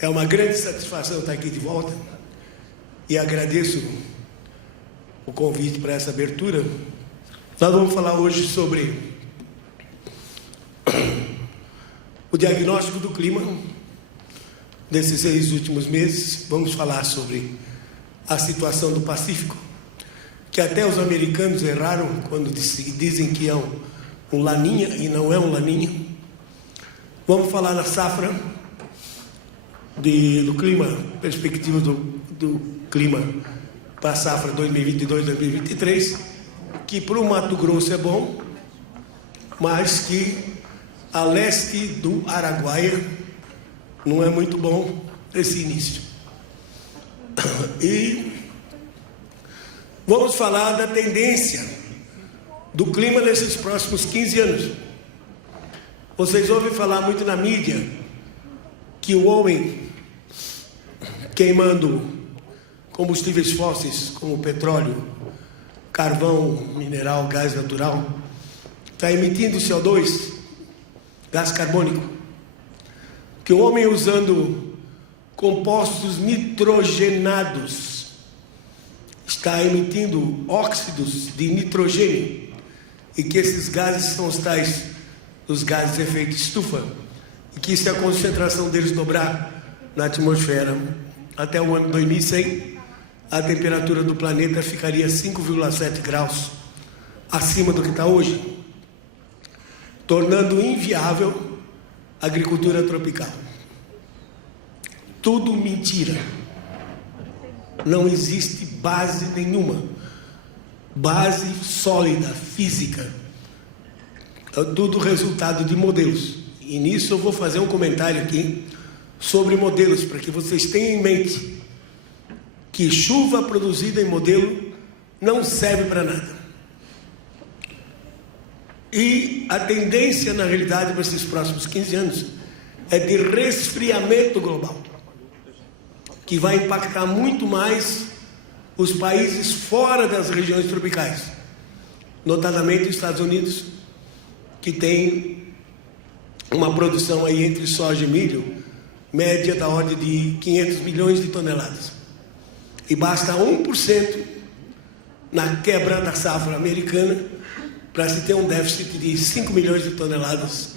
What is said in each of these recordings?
É uma grande satisfação estar aqui de volta e agradeço o convite para essa abertura. Nós vamos falar hoje sobre o diagnóstico do clima desses 6 últimos meses. Vamos falar sobre a situação do Pacífico, que até os americanos erraram quando dizem que é um laninha e não é um laninha. Vamos falar da safra, do clima, perspectiva do clima para a safra 2022-2023, que para o Mato Grosso é bom, mas que a leste do Araguaia não é muito bom esse início. E vamos falar da tendência do clima nesses próximos 15 anos. Vocês ouvem falar muito na mídia que o homem queimando combustíveis fósseis como petróleo, carvão, mineral, gás natural, está emitindo CO2, gás carbônico, que o homem usando compostos nitrogenados está emitindo óxidos de nitrogênio, e que esses gases são os gases de efeito estufa, e que se a concentração deles dobrar na atmosfera até o ano 2100, a temperatura do planeta ficaria 5,7 graus acima do que está hoje, tornando inviável a agricultura tropical. Tudo mentira. Não existe base nenhuma, base sólida, física. É tudo resultado de modelos. E nisso eu vou fazer um comentário aqui sobre modelos, para que vocês tenham em mente que chuva produzida em modelo não serve para nada. E a tendência, na realidade, para esses próximos 15 anos é de resfriamento global, que vai impactar muito mais os países fora das regiões tropicais, notadamente os Estados Unidos, que tem uma produção aí entre soja e milho média da ordem de 500 milhões de toneladas. E basta 1% na quebra da safra americana para se ter um déficit de 5 milhões de toneladas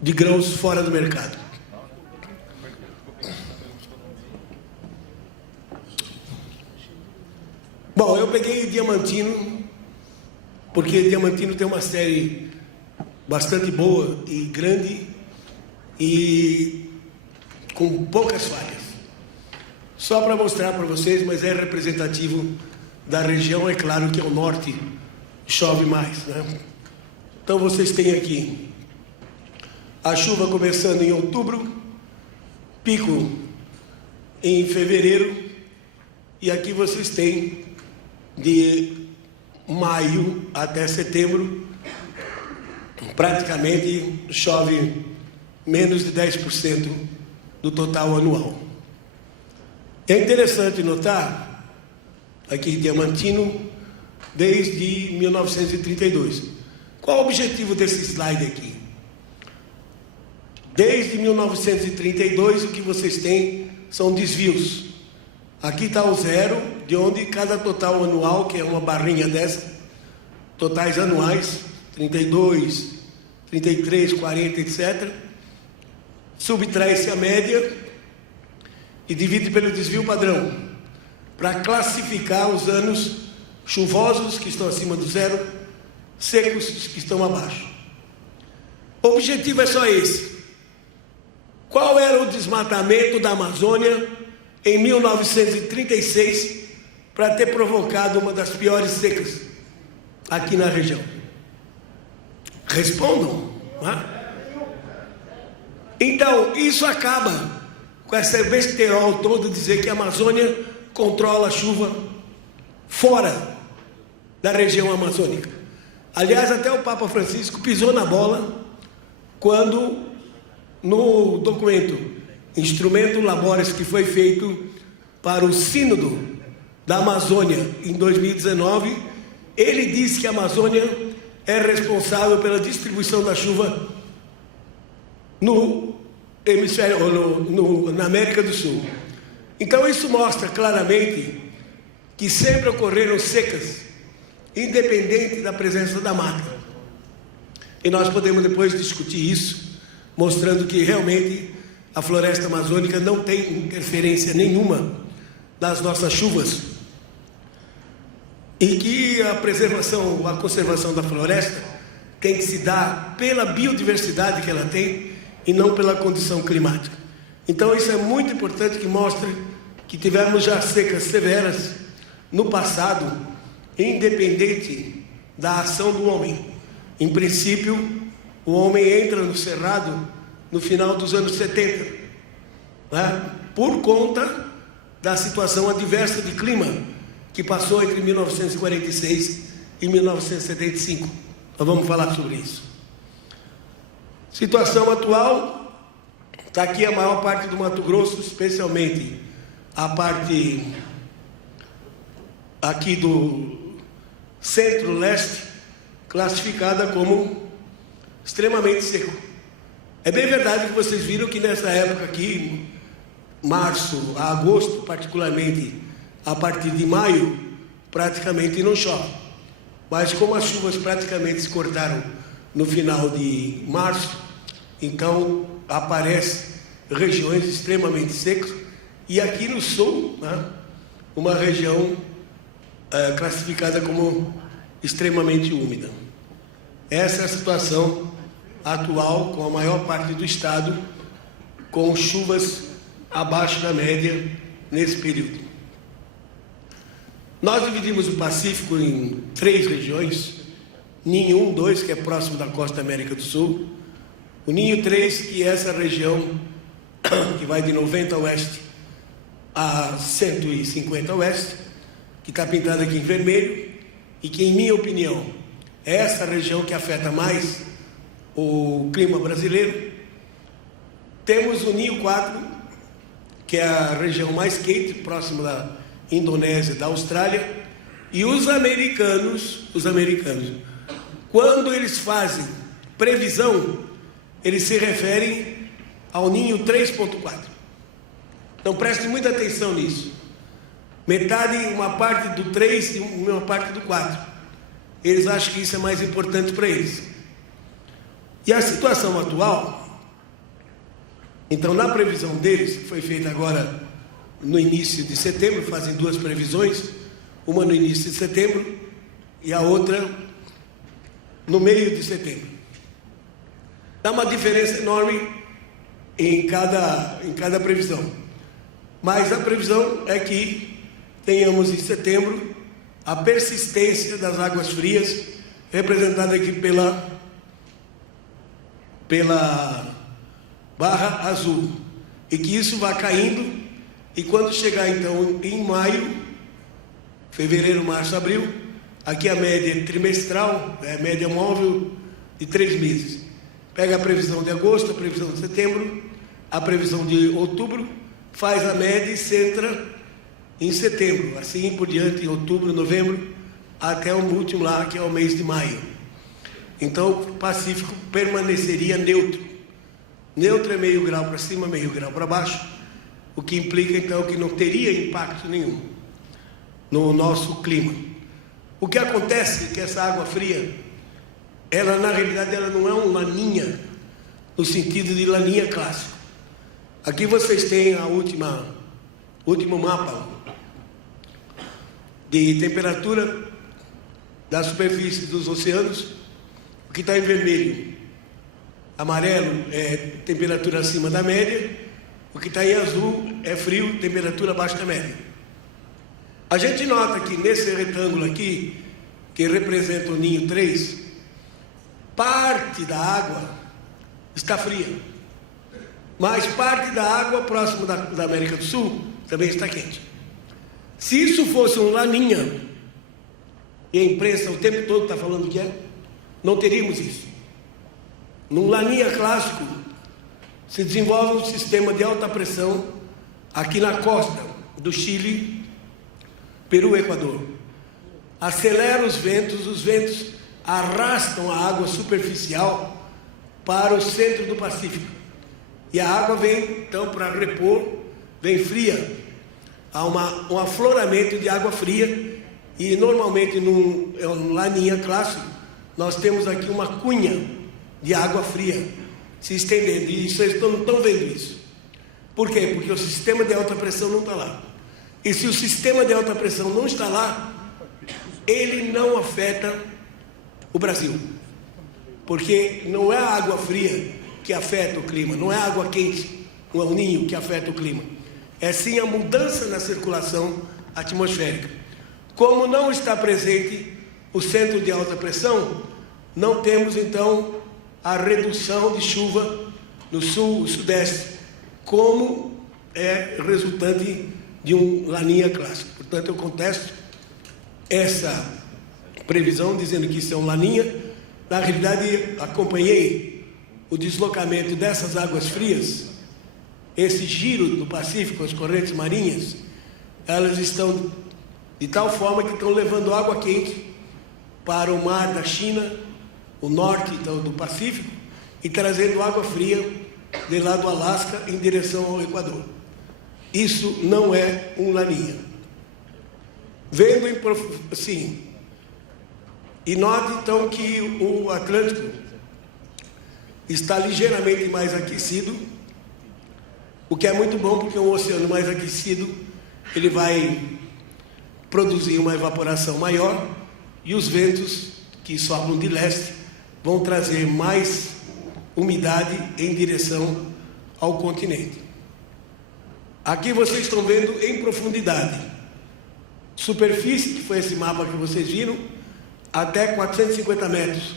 de grãos fora do mercado. Bom, eu peguei Diamantino, porque Diamantino tem uma série bastante boa e grande e com poucas falhas. Só para mostrar para vocês, mas é representativo da região. É claro que ao norte chove mais, né? Então vocês têm aqui a chuva começando em outubro, pico em fevereiro, e aqui vocês têm de maio até setembro, praticamente chove menos de 10% do total anual. É interessante notar aqui Diamantino desde 1932. Qual o objetivo desse slide aqui? Desde 1932 o que vocês têm são desvios. Aqui está o zero, de onde cada total anual, que é uma barrinha dessa, totais anuais, 32, 33, 40, etc., subtrai-se a média e divide pelo desvio padrão, para classificar os anos chuvosos, que estão acima do zero, secos, que estão abaixo. O objetivo é só esse. Qual era o desmatamento da Amazônia em 1936 para ter provocado uma das piores secas aqui na região? Respondam, né? Então, isso acaba com essa besterol todo dizer que a Amazônia controla a chuva fora da região amazônica. Aliás, até o Papa Francisco pisou na bola quando, no documento Instrumento Labores, que foi feito para o Sínodo da Amazônia em 2019, ele disse que a Amazônia é responsável pela distribuição da chuva no hemisfério, na América do Sul. Então isso mostra claramente que sempre ocorreram secas, independente da presença da mata. E nós podemos depois discutir isso, mostrando que realmente a floresta amazônica não tem interferência nenhuma das nossas chuvas, e que a preservação, a conservação da floresta tem que se dar pela biodiversidade que ela tem e não pela condição climática. Então isso é muito importante, que mostra que tivemos já secas severas no passado, independente da ação do homem. Em princípio, o homem entra no cerrado no final dos anos 70, né? Por conta da situação adversa de clima que passou entre 1946 e 1975. Nós vamos falar sobre isso. Situação atual, está aqui a maior parte do Mato Grosso, especialmente a parte aqui do centro-leste, classificada como extremamente seco. É bem verdade que vocês viram que nessa época aqui, março a agosto, particularmente a partir de maio, praticamente não chove. Mas como as chuvas praticamente se cortaram no final de março, então aparecem regiões extremamente secas, e aqui no sul, né, uma região classificada como extremamente úmida. Essa é a situação atual, com a maior parte do estado com chuvas abaixo da média nesse período. Nós dividimos o Pacífico em 3 regiões: Ninho 1, 2, que é próximo da costa da América do Sul; o Ninho 3, que é essa região que vai de 90 a oeste a 150 a oeste, que está pintada aqui em vermelho, e que, em minha opinião, é essa região que afeta mais o clima brasileiro. Temos o Ninho 4, que é a região mais quente, próximo da Indonésia, da Austrália. E os americanos, quando eles fazem previsão, eles se referem ao Ninho 3.4. Então prestem muita atenção nisso. Metade, uma parte do 3 e uma parte do 4. Eles acham que isso é mais importante para eles. E a situação atual, então, na previsão deles, que foi feita agora no início de setembro, fazem 2 previsões, uma no início de setembro e a outra no meio de setembro. Dá uma diferença enorme em cada previsão. Mas a previsão é que tenhamos em setembro a persistência das águas frias, representada aqui pela barra azul, e que isso vai caindo, e quando chegar então em maio, fevereiro, março, abril, aqui a média trimestral, a média móvel de 3 meses. Pega a previsão de agosto, a previsão de setembro, a previsão de outubro, faz a média e centra em setembro, assim por diante, em outubro, novembro, até o último lá, que é o mês de maio. Então o Pacífico permaneceria neutro. Neutro é meio grau para cima, meio grau para baixo, o que implica então que não teria impacto nenhum no nosso clima. O que acontece é que essa água fria, ela na realidade ela não é um laninha, no sentido de laninha clássico. Aqui vocês têm a último mapa de temperatura da superfície dos oceanos. O que está em vermelho, amarelo, é temperatura acima da média. O que está em azul é frio, temperatura abaixo da média. A gente nota que nesse retângulo aqui, que representa o Ninho 3, parte da água está fria, mas parte da água próximo da América do Sul também está quente. Se isso fosse um laninha, e a imprensa o tempo todo está falando que é, não teríamos isso. Num laninha clássico, se desenvolve um sistema de alta pressão aqui na costa do Chile, Peru e Equador. Acelera os ventos arrastam a água superficial para o centro do Pacífico. E a água vem, então, para repor, vem fria. Há um afloramento de água fria. E normalmente no laninha clássico, nós temos aqui uma cunha de água fria se estendendo. E vocês não estão vendo isso. Por quê? Porque o sistema de alta pressão não está lá. E se o sistema de alta pressão não está lá, ele não afeta o Brasil. Porque não é a água fria que afeta o clima, não é a água quente, o El Niño que afeta o clima. É sim a mudança na circulação atmosférica. Como não está presente o centro de alta pressão, não temos então a redução de chuva no sul e sudeste, como é resultante de um laninha clássico. Portanto, eu contesto essa previsão dizendo que isso é um laninha. Na realidade, acompanhei o deslocamento dessas águas frias, esse giro do Pacífico, as correntes marinhas, elas estão de tal forma que estão levando água quente para o mar da China, o norte do Pacífico, e trazendo água fria de lá do Alasca em direção ao Equador. Isso não é um laninha. Vendo assim, e note então que o Atlântico está ligeiramente mais aquecido, o que é muito bom, porque um oceano mais aquecido, ele vai produzir uma evaporação maior, e os ventos que sopram de leste vão trazer mais umidade em direção ao continente. Aqui vocês estão vendo em profundidade, superfície, que foi esse mapa que vocês viram, até 450 metros.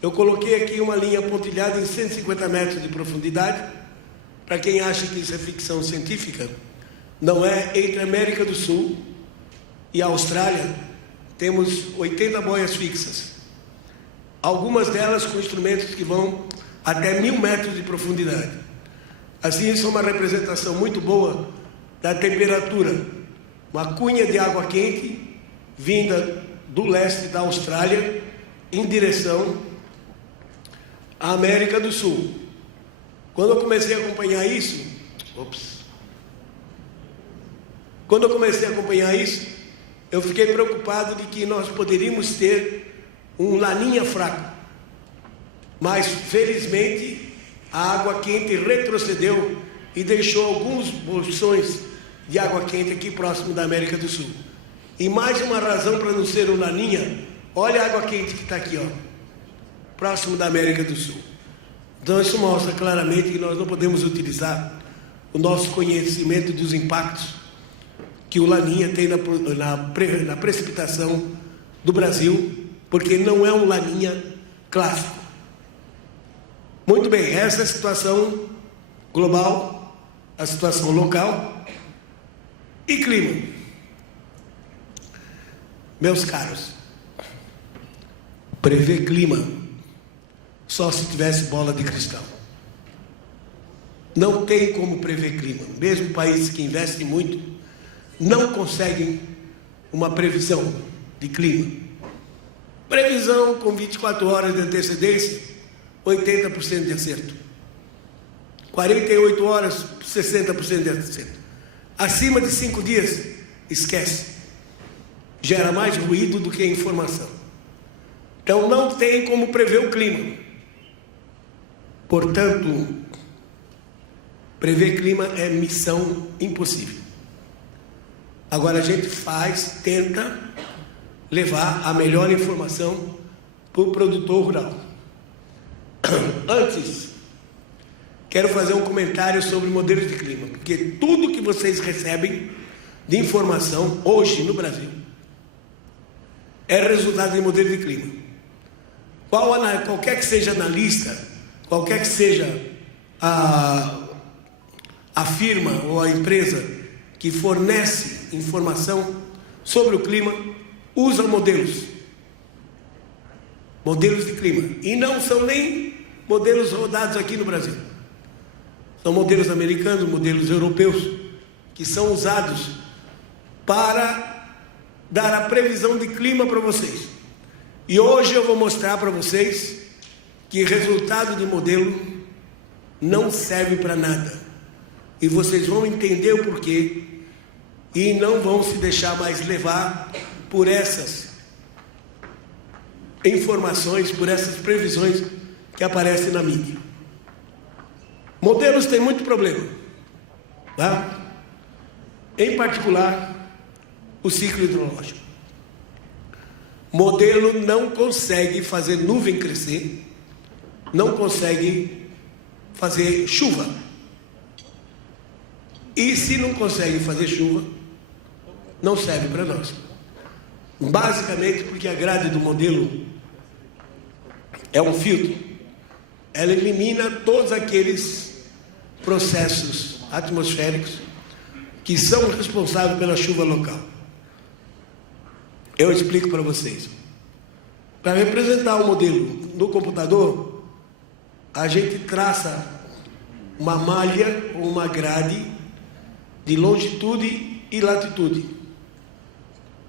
Eu coloquei aqui uma linha pontilhada em 150 metros de profundidade. Para quem acha que isso é ficção científica, não é. Entre a América do Sul e a Austrália, temos 80 boias fixas. Algumas delas com instrumentos que vão até 1000 metros de profundidade. Assim, isso é uma representação muito boa da temperatura. Uma cunha de água quente vinda do leste da Austrália em direção à América do Sul. Quando eu comecei a acompanhar isso, eu fiquei preocupado de que nós poderíamos ter um laninha fraco. Mas, felizmente, a água quente retrocedeu e deixou alguns bolsões de água quente aqui próximo da América do Sul. E mais uma razão para não ser um laninha, olha a água quente que está aqui, próximo da América do Sul. Então isso mostra claramente que nós não podemos utilizar o nosso conhecimento dos impactos que o laninha tem na precipitação do Brasil, porque não é um laninha clássico. Muito bem, essa é a situação global, a situação local e clima. Meus caros, prever clima só se tivesse bola de cristal. Não tem como prever clima. Mesmo países que investem muito não conseguem uma previsão de clima. Previsão com 24 horas de antecedência, 80% de acerto. 48 horas, 60% de acerto. Acima de 5 dias, esquece. Gera mais ruído do que informação. Então não tem como prever o clima. Portanto, prever clima é missão impossível. Agora a gente tenta levar a melhor informação para o produtor rural. Antes, quero fazer um comentário sobre modelos de clima, porque tudo que vocês recebem de informação hoje no Brasil é resultado de modelo de clima. Qualquer que seja analista, qualquer que seja a firma ou a empresa que fornece informação sobre o clima, usa modelos de clima. E não são nem modelos rodados aqui no Brasil. São modelos americanos, modelos europeus, que são usados para dar a previsão de clima para vocês. E hoje eu vou mostrar para vocês que resultado de modelo não serve para nada. E vocês vão entender o porquê e não vão se deixar mais levar por essas informações, por essas previsões que aparecem na mídia. Modelos têm muito problema, tá? Em particular, o ciclo hidrológico. Modelo não consegue fazer nuvem crescer, não consegue fazer chuva. E se não consegue fazer chuva, não serve para nós. Basicamente porque a grade do modelo é um filtro. Ela elimina todos aqueles processos atmosféricos que são responsáveis pela chuva local. Eu explico para vocês. Para representar o modelo no computador, a gente traça uma malha ou uma grade de longitude e latitude.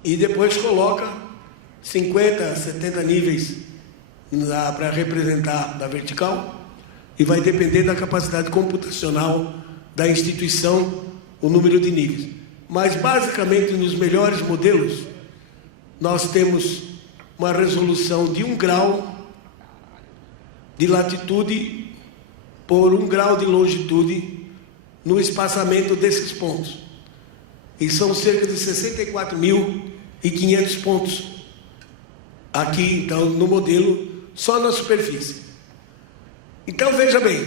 E depois coloca 50, 70 níveis para representar da vertical, e vai depender da capacidade computacional da instituição, o número de níveis. Mas basicamente nos melhores modelos nós temos uma resolução de 1 grau de latitude por 1 grau de longitude no espaçamento desses pontos. E são cerca de 64.500 pontos aqui, então, no modelo, só na superfície. Então, veja bem,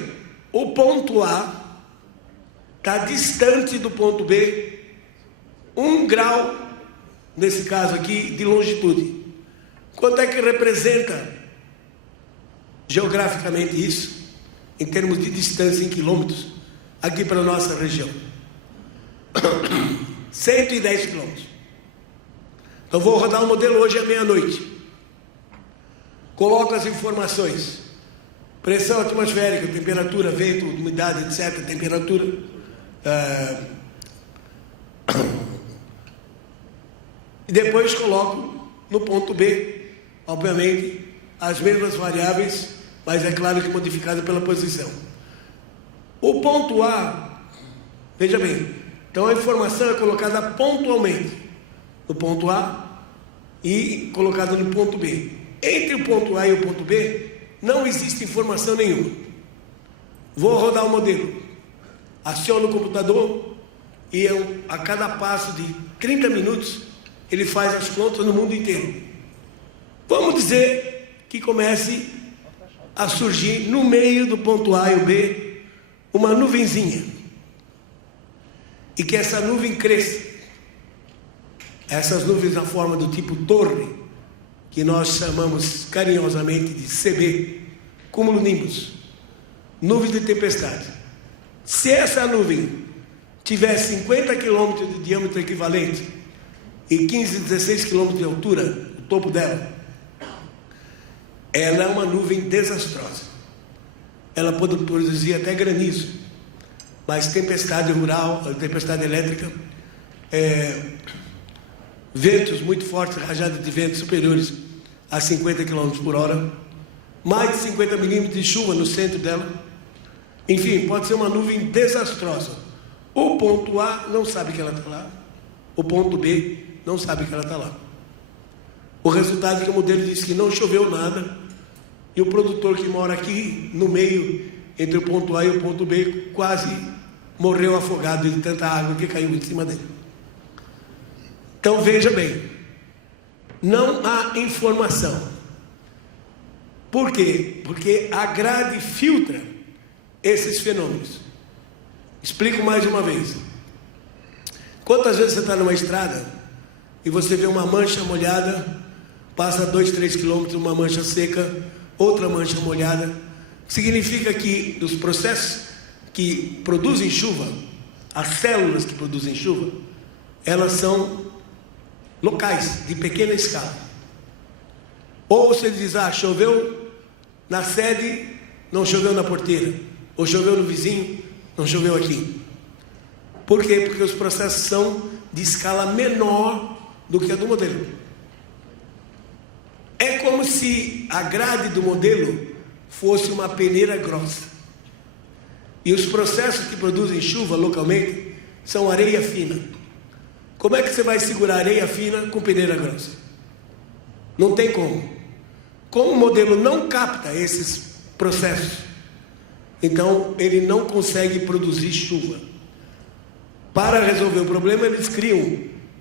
o ponto A está distante do ponto B 1 grau, nesse caso aqui, de longitude. Quanto é que representa geograficamente isso, em termos de distância em quilômetros, aqui para a nossa região? 110 quilômetros. Então vou rodar o modelo hoje à meia-noite. Coloco as informações: pressão atmosférica, temperatura, vento, umidade, etc., temperatura, e depois coloco no ponto B, obviamente, as mesmas variáveis, mas é claro que modificada pela posição. O ponto A, veja bem, então a informação é colocada pontualmente no ponto A e colocada no ponto B. Entre o ponto A e o ponto B, não existe informação nenhuma. Vou rodar o modelo, aciono o computador e a cada passo de 30 minutos ele faz as contas no mundo inteiro. Vamos dizer que comece a surgir no meio do ponto A e o B uma nuvenzinha, e que essa nuvem cresça. Essas nuvens na forma do tipo torre, que nós chamamos carinhosamente de CB, cumulonimbus, nuvem de tempestade. Se essa nuvem tiver 50 km de diâmetro equivalente e 15, 16 km de altura, o topo dela, ela é uma nuvem desastrosa. Ela pode produzir até granizo, mas tempestade rural, tempestade elétrica, ventos muito fortes, rajadas de vento superiores a 50 km por hora, mais de 50 milímetros de chuva no centro dela. Enfim, pode ser uma nuvem desastrosa. O ponto A não sabe que ela está lá, o ponto B não sabe que ela está lá. O resultado é que o modelo diz que não choveu nada, e o produtor que mora aqui no meio, entre o ponto A e o ponto B, quase morreu afogado de tanta água que caiu em cima dele. Então veja bem, não há informação. Por quê? Porque a grade filtra esses fenômenos. Explico mais uma vez. Quantas vezes você está numa estrada e você vê uma mancha molhada, passa 2, 3 quilômetros, uma mancha seca, outra mancha molhada? Significa que os processos que produzem chuva, as células que produzem chuva, elas são locais, de pequena escala. Ou você diz, choveu na sede, não choveu na porteira, ou choveu no vizinho, não choveu aqui. Por quê? Porque os processos são de escala menor do que a do modelo. É como se a grade do modelo fosse uma peneira grossa. E os processos que produzem chuva localmente são areia fina. Como é que você vai segurar areia fina com peneira grossa? Não tem como. Como o modelo não capta esses processos, então ele não consegue produzir chuva. Para resolver o problema, eles criam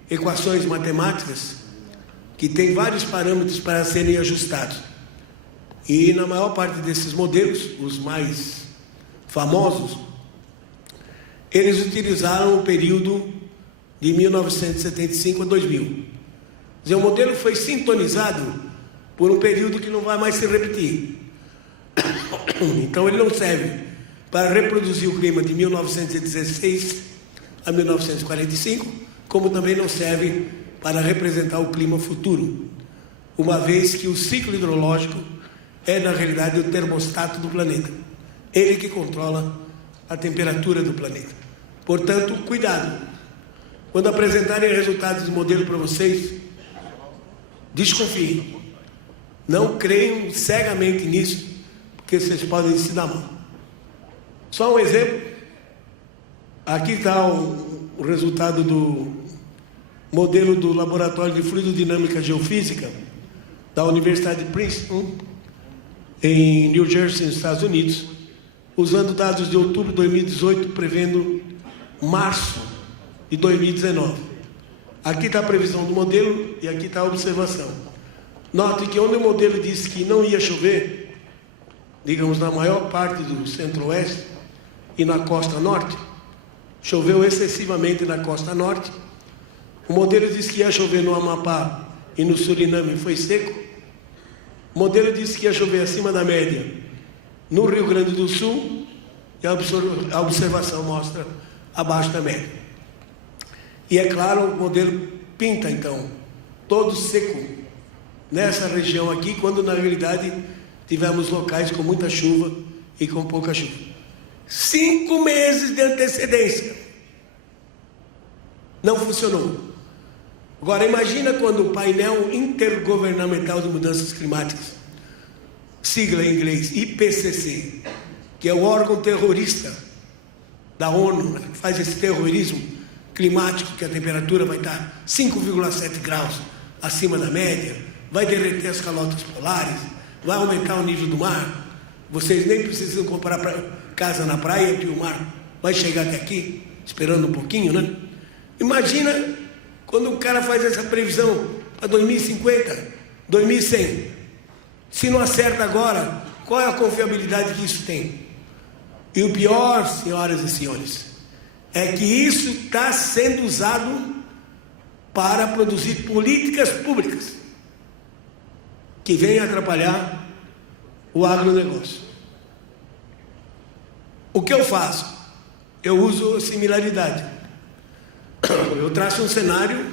equações matemáticas que têm vários parâmetros para serem ajustados. E na maior parte desses modelos, os mais famosos, eles utilizaram o período de 1975 a 2000. Quer dizer, o modelo foi sintonizado por um período que não vai mais se repetir. Então ele não serve para reproduzir o clima de 1916 a 1945, como também não serve para representar o clima futuro, uma vez que o ciclo hidrológico é, na realidade, o termostato do planeta. Ele que controla a temperatura do planeta. Portanto, cuidado. Quando apresentarem resultados do modelo para vocês, desconfiem. Não creiam cegamente nisso, porque vocês podem se dar mal. Só um exemplo. Aqui está o resultado do modelo do Laboratório de Fluidodinâmica Geofísica da Universidade de Princeton, em New Jersey, nos Estados Unidos, usando dados de outubro de 2018, prevendo março de 2019. Aqui está a previsão do modelo e aqui está a observação. Note que onde o modelo disse que não ia chover, digamos, na maior parte do centro-oeste e na costa norte, choveu excessivamente na costa norte. O modelo disse que ia chover no Amapá e no Suriname, foi seco. O modelo disse que ia chover acima da média no Rio Grande do Sul, e a observação mostra abaixo da média. E é claro, o modelo pinta, então, todo seco nessa região aqui, quando na realidade tivemos locais com muita chuva e com pouca chuva. 5 meses de antecedência. Não funcionou. Agora, imagina quando o painel intergovernamental de mudanças climáticas, sigla em inglês IPCC, que é o órgão terrorista da ONU, né, que faz esse terrorismo climático, que a temperatura vai estar 5,7 graus acima da média, vai derreter as calotas polares, vai aumentar o nível do mar. Vocês nem precisam comprar casa na praia, que o mar vai chegar até aqui, esperando um pouquinho, né? Imagina quando o cara faz essa previsão para 2050, 2100. Se não acerta agora, qual é a confiabilidade que isso tem? E o pior, senhoras e senhores, é que isso está sendo usado para produzir políticas públicas que vêm atrapalhar o agronegócio. O que eu faço? Eu uso similaridade. Eu traço um cenário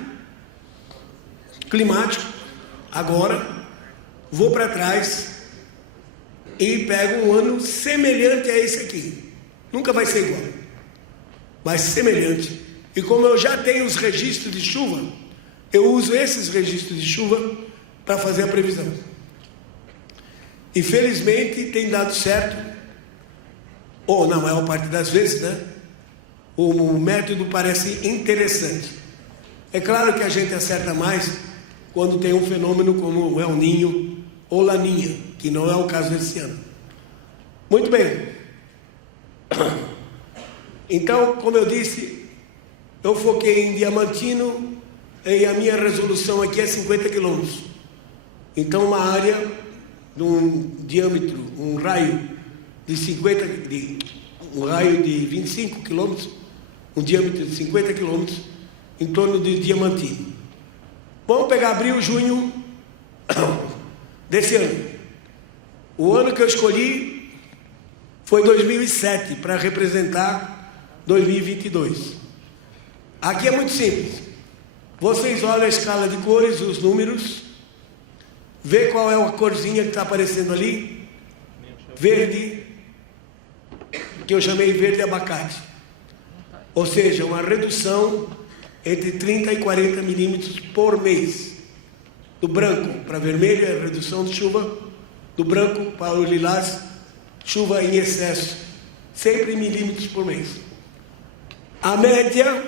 climático, agora, vou para trás e pego um ano semelhante a esse aqui. Nunca vai ser igual, mas semelhante. E como eu já tenho os registros de chuva, eu uso esses registros de chuva para fazer a previsão. E felizmente tem dado certo, ou na maior parte das vezes, né? O método parece interessante. É claro que a gente acerta mais quando tem um fenômeno como o El Niño ou Laninha, que não é o caso desse ano. Muito bem. Então, como eu disse, eu foquei em Diamantino e a minha resolução aqui é 50 quilômetros. Então, uma área de um diâmetro, um raio de um raio de 25 quilômetros, um diâmetro de 50 quilômetros, em torno de Diamantino. Vamos pegar abril, junho desse ano. O ano que eu escolhi foi 2007, para representar 2022. Aqui é muito simples. Vocês olham a escala de cores, os números, vê qual é a corzinha que está aparecendo ali. Verde, que eu chamei verde abacate. Ou seja, uma redução entre 30 e 40 milímetros por mês. Do branco para vermelho é redução de chuva, do branco para o lilás, chuva em excesso sempre em milímetros por mês. A média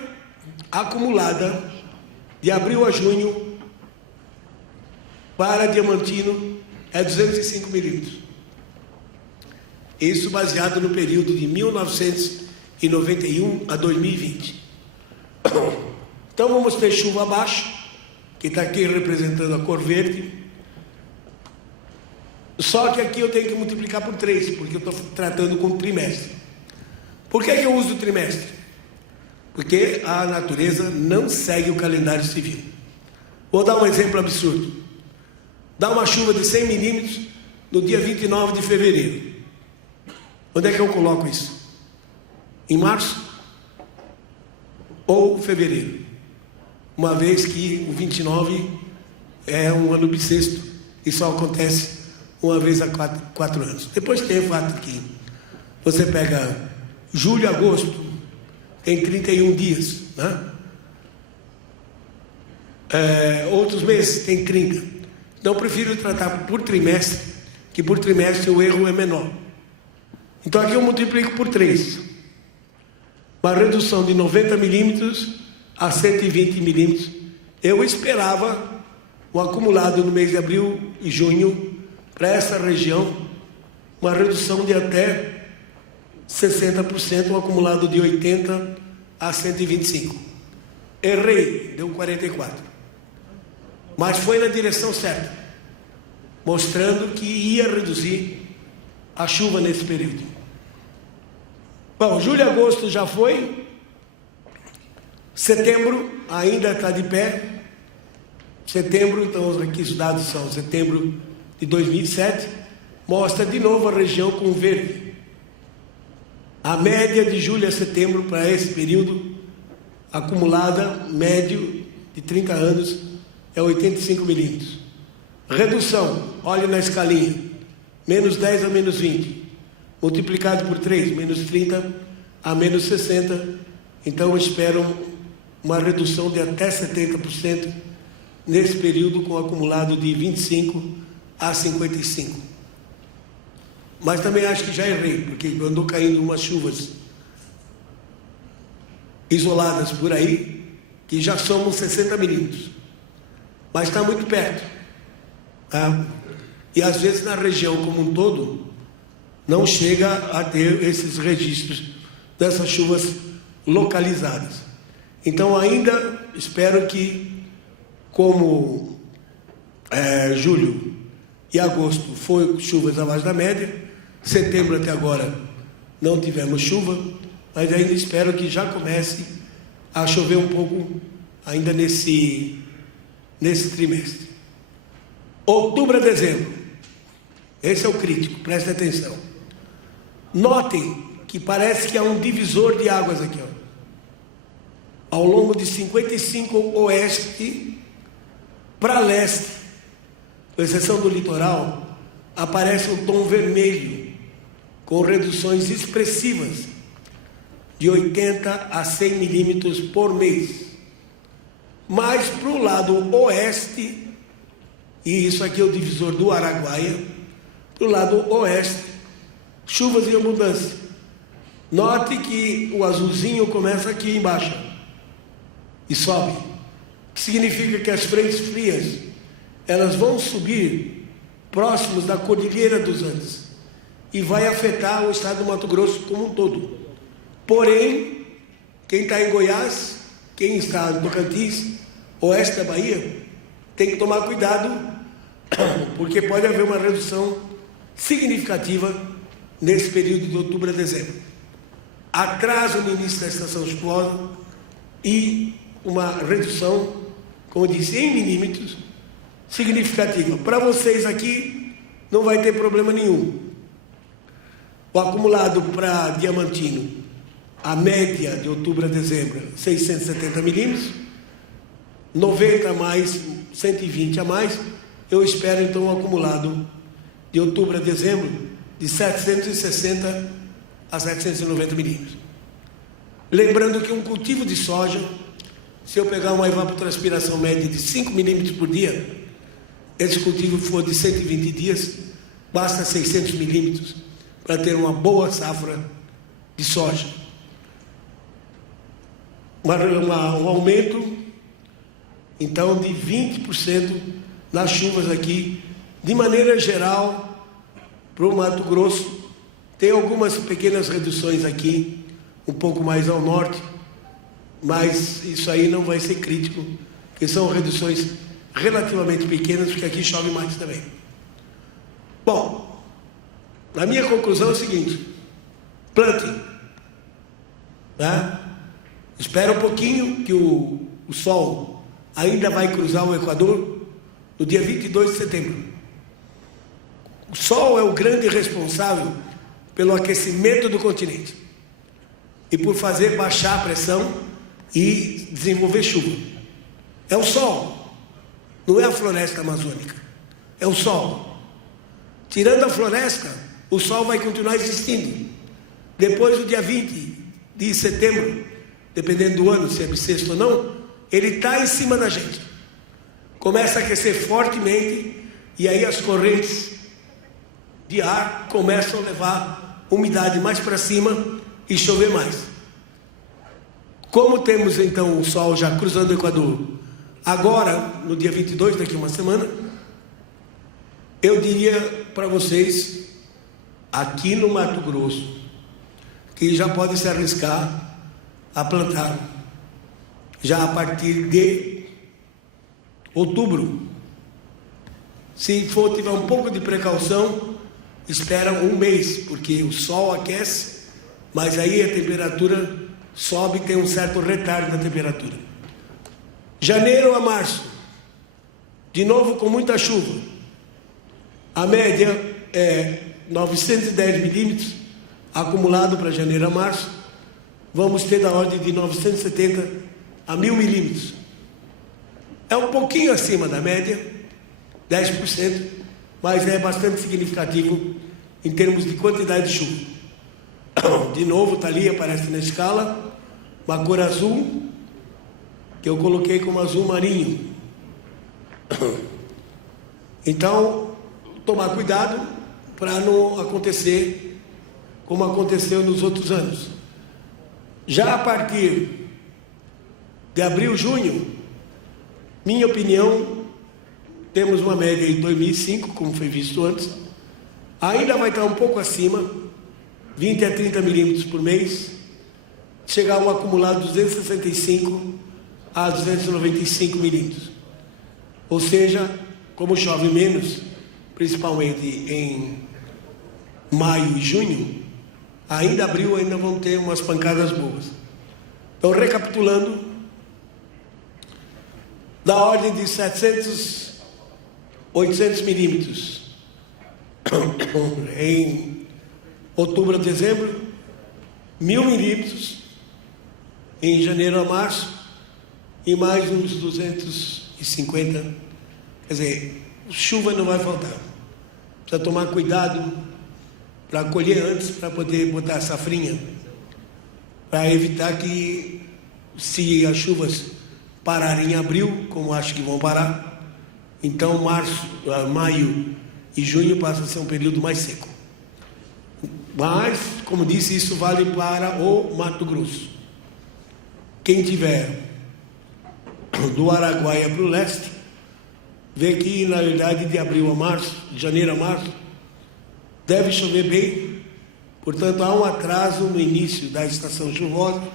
acumulada de abril a junho para Diamantino é 205 milímetros. Isso baseado no período de 1991 a 2020. Então vamos ter chuva abaixo, que está aqui representando a cor verde. Só que aqui eu tenho que multiplicar por 3, porque eu estou tratando com trimestre. Por que eu uso trimestre? Porque a natureza não segue o calendário civil. Vou dar um exemplo absurdo. Dá uma chuva de 100 milímetros no dia 29 de fevereiro. Onde é que eu coloco isso? Em março ou fevereiro? Uma vez que o 29 é um ano bissexto e só acontece uma vez a 4 anos. Depois tem o fato que você pega julho e agosto, tem 31 dias, né? Outros meses tem 30. Então eu prefiro tratar por trimestre, que por trimestre o erro é menor. Então aqui eu multiplico por 3. Uma redução de 90 milímetros a 120 milímetros. Eu esperava o acumulado no mês de abril e junho para essa região, uma redução de até 60%, um acumulado de 80 a 125. Errei, deu 44. Mas foi na direção certa, mostrando que ia reduzir a chuva nesse período. Bom, julho e agosto já foi. Setembro ainda está de pé. Setembro, então aqui os dados são setembro de 2007, mostra de novo a região com verde. A média de julho a setembro para esse período, acumulada, médio de 30 anos, é 85 milímetros. Redução, olhe na escalinha, menos 10 a menos 20, multiplicado por 3, menos 30 a menos 60, então esperam uma redução de até 70% nesse período, com acumulado de 25 a 55. Mas também acho que já errei, porque andou caindo umas chuvas isoladas por aí, que já somam 60 milímetros. Mas está muito perto. Tá? E às vezes na região como um todo, não chega a ter esses registros dessas chuvas localizadas. Então ainda espero que, como julho e agosto foi chuvas abaixo da média, setembro até agora não tivemos chuva, mas ainda espero que já comece a chover um pouco ainda nesse trimestre. Outubro a dezembro, esse é o crítico, prestem atenção. Notem que parece que há um divisor de águas aqui, ó. Ao longo de 55 oeste para leste, com exceção do litoral, aparece um tom vermelho, com reduções expressivas de 80 a 100 milímetros por mês. Mas para o lado oeste, e isso aqui é o divisor do Araguaia, para o lado oeste, chuvas em abundância. Note que o azulzinho começa aqui embaixo e sobe, que significa que as frentes frias elas vão subir próximos da Cordilheira dos Andes e vai afetar o estado do Mato Grosso como um todo. Porém, quem está em Goiás, quem está em Tocantins, oeste da Bahia, tem que tomar cuidado, porque pode haver uma redução significativa nesse período de outubro a dezembro. Atraso no início da estação chuvosa e uma redução, como eu disse, em milímetros, significativa. Para vocês aqui, não vai ter problema nenhum. O acumulado para Diamantino, a média de outubro a dezembro, 670 milímetros, 90 a mais, 120 a mais. Eu espero, então, um acumulado de outubro a dezembro de 760 a 790 milímetros. Lembrando que um cultivo de soja, se eu pegar uma evapotranspiração média de 5 milímetros por dia, esse cultivo for de 120 dias, basta 600 milímetros para ter uma boa safra de soja. Um aumento, então, de 20% nas chuvas aqui, de maneira geral, para o Mato Grosso. Tem algumas pequenas reduções aqui, um pouco mais ao norte, mas isso aí não vai ser crítico, porque são reduções relativamente pequenas, porque aqui chove mais também. Bom, a minha conclusão é o seguinte: plantem, tá? Espera um pouquinho que o Sol ainda vai cruzar o Equador no dia 22 de setembro. O Sol é o grande responsável pelo aquecimento do continente e por fazer baixar a pressão e desenvolver chuva. É o Sol, não é a floresta amazônica, é o Sol. Tirando a floresta, o Sol vai continuar existindo. Depois do dia 20 de setembro, dependendo do ano, se é bissexto ou não, ele está em cima da gente. Começa a aquecer fortemente e aí as correntes de ar começam a levar umidade mais para cima e chover mais. Como temos então o Sol já cruzando o Equador, agora, no dia 22, daqui a uma semana, eu diria para vocês, aqui no Mato Grosso, que já pode se arriscar a plantar já a partir de outubro. Se for tiver um pouco de precaução, espera um mês, porque o Sol aquece, mas aí a temperatura sobe e tem um certo retardo na temperatura. Janeiro a março, de novo com muita chuva. A média é 910 milímetros, acumulado para janeiro a março. Vamos ter da ordem de 970 a 1000 milímetros. É um pouquinho acima da média, 10%, mas é bastante significativo em termos de quantidade de chuva. De novo, está ali, aparece na escala, uma cor azul, que eu coloquei como azul marinho. Então, tomar cuidado para não acontecer como aconteceu nos outros anos. Já a partir de abril, junho, minha opinião, temos uma média em 2005, como foi visto antes, ainda vai estar um pouco acima, 20 a 30 milímetros por mês, chegar a um acumulado de 265 a 295 milímetros. Ou seja, como chove menos, principalmente em maio e junho, ainda abril ainda vão ter umas pancadas boas. Então, recapitulando, da ordem de 700, 800 milímetros em outubro a dezembro, 1000 milímetros em janeiro a março e mais uns 250. Quer dizer, chuva não vai faltar. Precisa tomar cuidado para colher antes, para poder botar a safrinha, para evitar que, se as chuvas pararem em abril, como acho que vão parar, então maio e junho passa a ser um período mais seco. Mas, como disse, isso vale para o Mato Grosso. Quem tiver do Araguaia para o leste, vê que, na verdade, de abril a março, de janeiro a março, deve chover bem. Portanto, há um atraso no início da estação chuvosa,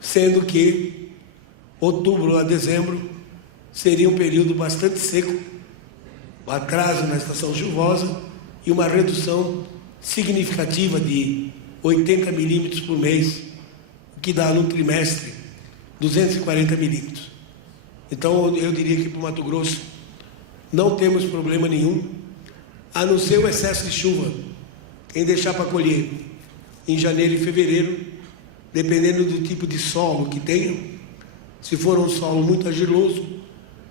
sendo que outubro a dezembro seria um período bastante seco, um atraso na estação chuvosa e uma redução significativa de 80 milímetros por mês, o que dá no trimestre 240 milímetros. Então, eu diria que para o Mato Grosso não temos problema nenhum, a não ser o excesso de chuva, em deixar para colher em janeiro e fevereiro, dependendo do tipo de solo que tenha. Se for um solo muito argiloso,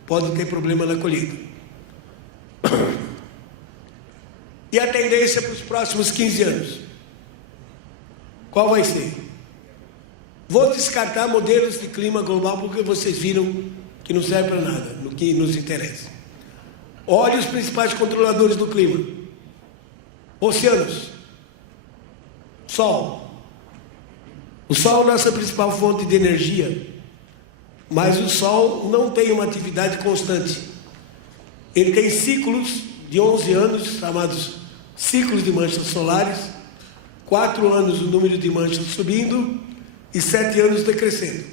pode ter problema na colheita. E a tendência para os próximos 15 anos? Qual vai ser? Vou descartar modelos de clima global, porque vocês viram que não serve para nada, no que nos interessa. Olhe os principais controladores do clima: oceanos, sol, O Sol é a nossa principal fonte de energia, mas o Sol não tem uma atividade constante. Ele tem ciclos de 11 anos, chamados ciclos de manchas solares, 4 anos o número de manchas subindo e 7 anos decrescendo.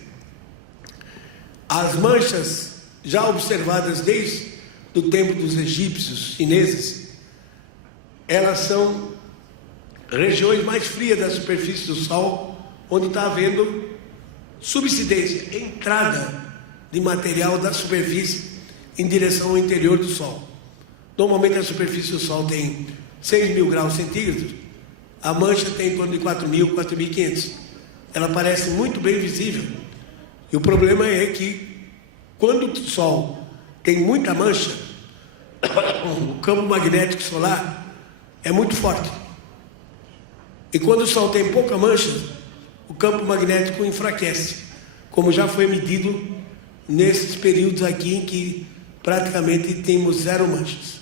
As manchas já observadas desde o tempo dos egípcios, chineses, elas são regiões mais frias da superfície do Sol, onde está havendo subsidência, entrada de material da superfície em direção ao interior do Sol. Normalmente a superfície do Sol tem 6.000 graus centígrados, a mancha tem em torno de 4.000, 4.500. Ela parece muito bem visível. E o problema é que, quando o Sol tem muita mancha, o campo magnético solar é muito forte. E quando o Sol tem pouca mancha, o campo magnético enfraquece, como já foi medido nesses períodos aqui em que praticamente temos 0 manchas.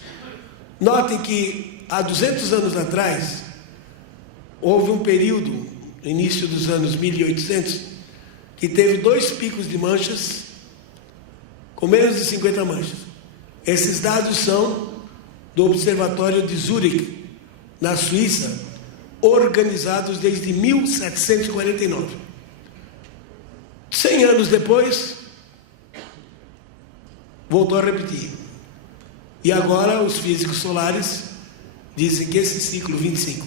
Notem que há 200 anos atrás, houve um período, no início dos anos 1800, que teve 2 picos de manchas, com menos de 50 manchas. Esses dados são do Observatório de Zurique, na Suíça, organizados desde 1749. 100 anos depois, voltou a repetir. E agora os físicos solares dizem que esse ciclo 25,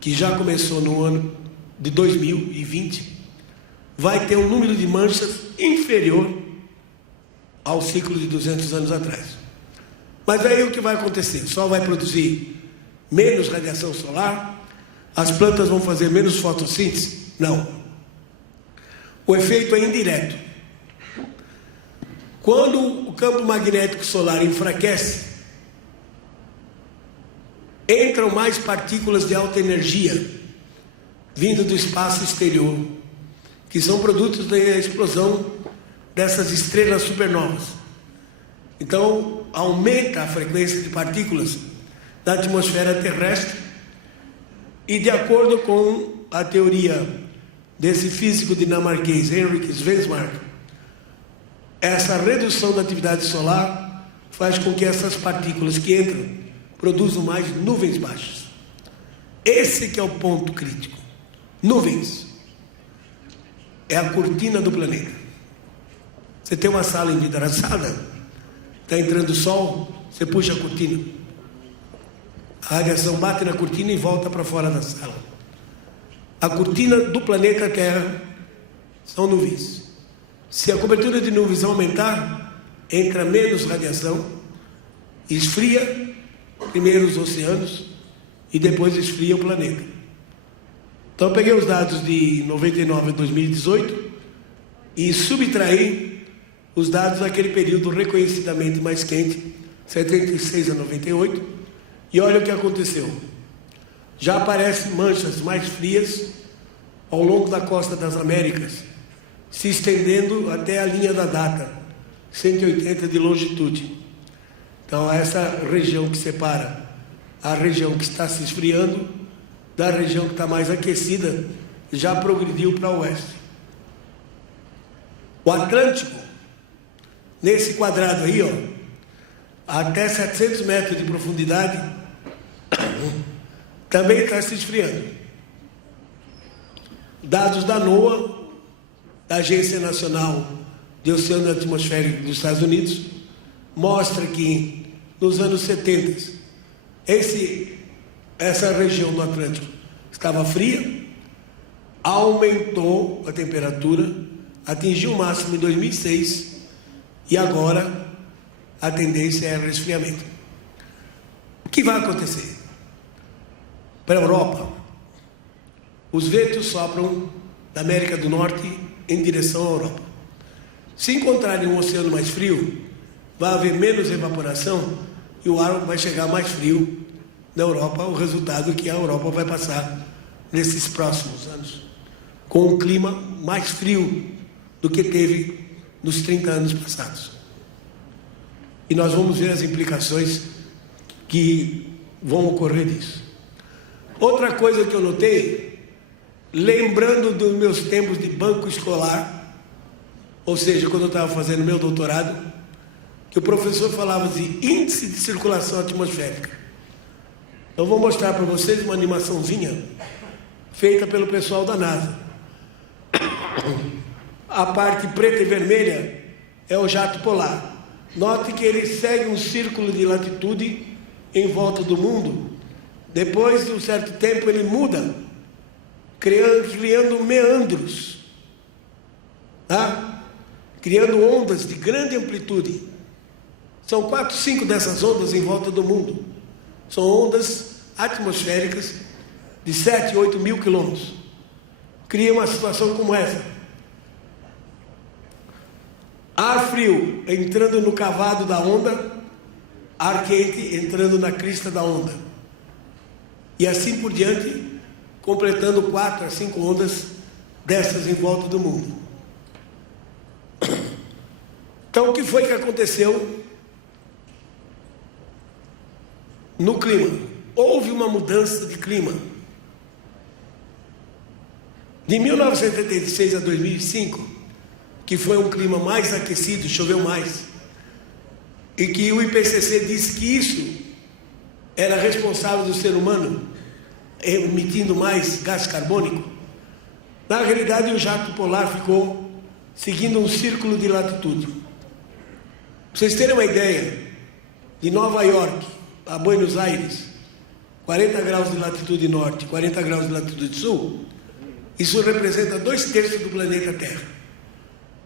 que já começou no ano de 2020, vai ter um número de manchas inferior ao ciclo de 200 anos atrás. Mas aí o que vai acontecer? O Sol vai produzir menos radiação solar? As plantas vão fazer menos fotossíntese? Não. O efeito é indireto. Quando o campo magnético solar enfraquece, entram mais partículas de alta energia vindo do espaço exterior, que são produtos da explosão dessas estrelas supernovas. Então, aumenta a frequência de partículas da atmosfera terrestre e, de acordo com a teoria desse físico dinamarquês, Henrik Svensmark, essa redução da atividade solar faz com que essas partículas que entram produzam mais nuvens baixas. Esse que é o ponto crítico. Nuvens é a cortina do planeta. Você tem uma sala envidraçada, está entrando o sol, você puxa a cortina, a radiação bate na cortina e volta para fora da sala. A cortina do planeta Terra são nuvens. Se a cobertura de nuvens aumentar, entra menos radiação, esfria primeiro os oceanos e depois esfria o planeta. Então eu peguei os dados de 99 a 2018 e subtraí os dados daquele período reconhecidamente mais quente, 76 a 98, e olha o que aconteceu. Já aparecem manchas mais frias ao longo da costa das Américas, se estendendo até a linha da data, 180 de longitude. Então, essa região que separa a região que está se esfriando da região que está mais aquecida já progrediu para o oeste. O Atlântico, nesse quadrado aí, ó, até 700 metros de profundidade, também está se esfriando. Dados da NOAA, da Agência Nacional de Oceano Atmosférico dos Estados Unidos, mostra que nos anos 70, essa região do Atlântico estava fria, aumentou a temperatura, atingiu o máximo em 2006 e agora a tendência é resfriamento. O que vai acontecer? Para a Europa, os ventos sopram da América do Norte em direção à Europa. Se encontrarem um oceano mais frio, vai haver menos evaporação e o ar vai chegar mais frio na Europa. O resultado é que a Europa vai passar nesses próximos anos com um clima mais frio do que teve nos 30 anos passados. E nós vamos ver as implicações que vão ocorrer disso. Outra coisa que eu notei lembrando dos meus tempos de banco escolar, ou seja, quando eu estava fazendo meu doutorado, que o professor falava de índice de circulação atmosférica. Eu vou mostrar para vocês uma animaçãozinha feita pelo pessoal da NASA. A parte preta e vermelha é o jato polar. Note que ele segue um círculo de latitude em volta do mundo. Depois de um certo tempo ele muda, criando meandros, tá? Criando ondas de grande amplitude. São 4, 5 dessas ondas em volta do mundo. São ondas atmosféricas de 7, 8 mil quilômetros. Cria uma situação como essa. Ar frio entrando no cavado da onda, ar quente entrando na crista da onda. E assim por diante, completando 4 a 5 ondas dessas em volta do mundo. Então, o que foi que aconteceu no clima? Houve uma mudança de clima. De 1976 a 2005, que foi um clima mais aquecido, choveu mais, e que o IPCC disse que isso era responsável do ser humano emitindo mais gás carbônico. Na realidade, o jato polar ficou seguindo um círculo de latitude. Para vocês terem uma ideia, de Nova York a Buenos Aires, 40 graus de latitude norte, 40 graus de latitude sul, isso representa 2/3 do planeta Terra.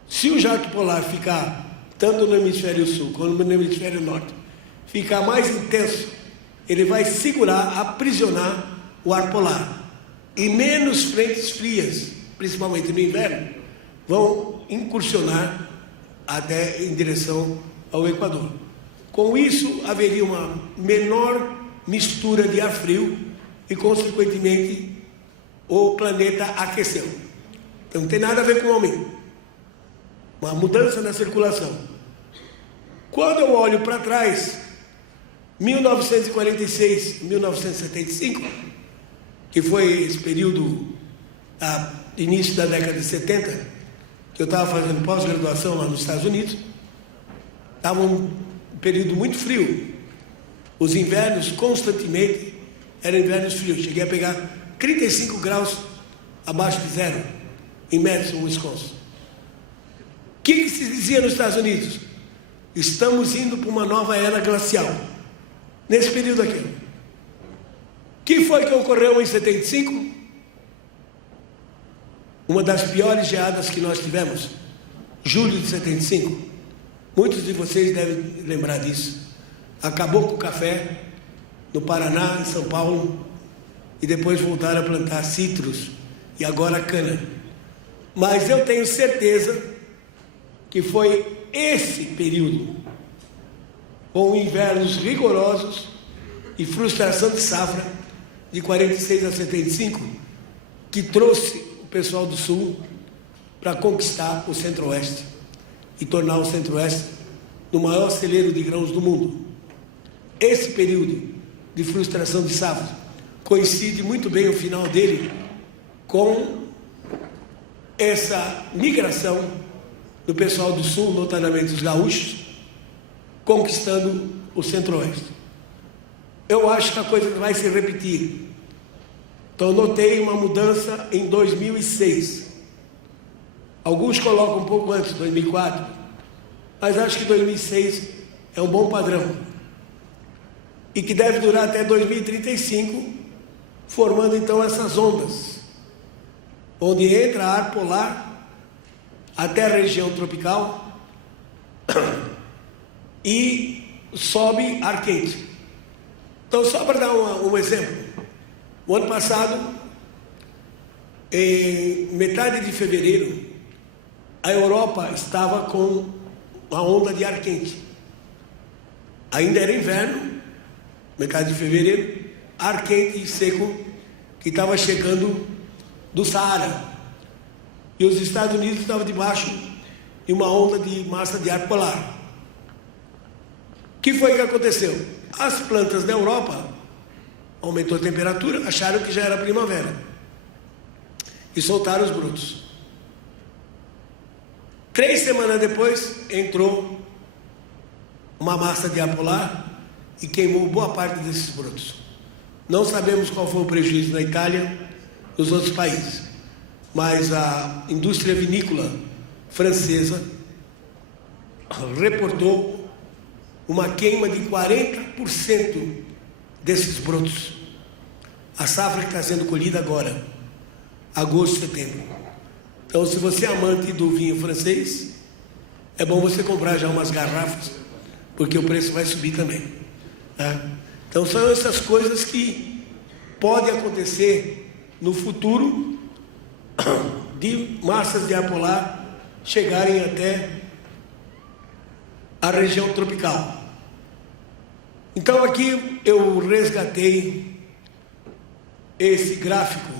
Se o jato polar ficar, tanto no hemisfério sul como no hemisfério norte, ficar mais intenso, ele vai segurar, aprisionar o ar polar. E menos frentes frias, principalmente no inverno, vão incursionar até em direção ao Equador. Com isso, haveria uma menor mistura de ar frio e, consequentemente, o planeta aqueceu. Então, não tem nada a ver com o homem. Uma mudança na circulação. Quando eu olho para trás, 1946, 1975, que foi esse período, início da década de 70, que eu estava fazendo pós-graduação lá nos Estados Unidos, estava um período muito frio. Os invernos constantemente eram invernos frios. Cheguei a pegar 35 graus abaixo de zero em Madison, Wisconsin. O que se dizia nos Estados Unidos? Estamos indo para uma nova era glacial. Nesse período aqui. O que foi que ocorreu em 75? Uma das piores geadas que nós tivemos. Julho de 75. Muitos de vocês devem lembrar disso. Acabou com o café no Paraná, em São Paulo, e depois voltaram a plantar citros e agora cana. Mas eu tenho certeza que foi esse período, com invernos rigorosos e frustração de safra, de 46 a 75, que trouxe o pessoal do Sul para conquistar o Centro-Oeste e tornar o Centro-Oeste no maior celeiro de grãos do mundo. Esse período de frustração de safra coincide muito bem o final dele com essa migração do pessoal do Sul, notadamente os gaúchos, conquistando o Centro-Oeste. Eu acho que a coisa vai se repetir. Então, notei uma mudança em 2006. Alguns colocam um pouco antes, 2004, mas acho que 2006 é um bom padrão. E que deve durar até 2035, formando então essas ondas, onde entra ar polar até a região tropical e sobe ar quente. Então, só para dar um exemplo, o ano passado, em metade de fevereiro, a Europa estava com uma onda de ar quente. Ainda era inverno, metade de fevereiro, ar quente e seco que estava chegando do Saara. E os Estados Unidos estavam debaixo de uma onda de massa de ar polar. O que foi que aconteceu? As plantas da Europa aumentou a temperatura, acharam que já era primavera. e soltaram os brotos. 3 semanas depois, entrou uma massa de ar polar e queimou boa parte desses brotos. Não sabemos qual foi o prejuízo na Itália e nos outros países, mas a indústria vinícola francesa reportou uma queima de 40% desses brotos. A safra que está sendo colhida agora, agosto, setembro. Então, se você é amante do vinho francês, é bom você comprar já umas garrafas, porque o preço vai subir também, tá? Então, são essas coisas que podem acontecer no futuro, de massas de ar polar chegarem até a região tropical. Então, aqui eu resgatei esse gráfico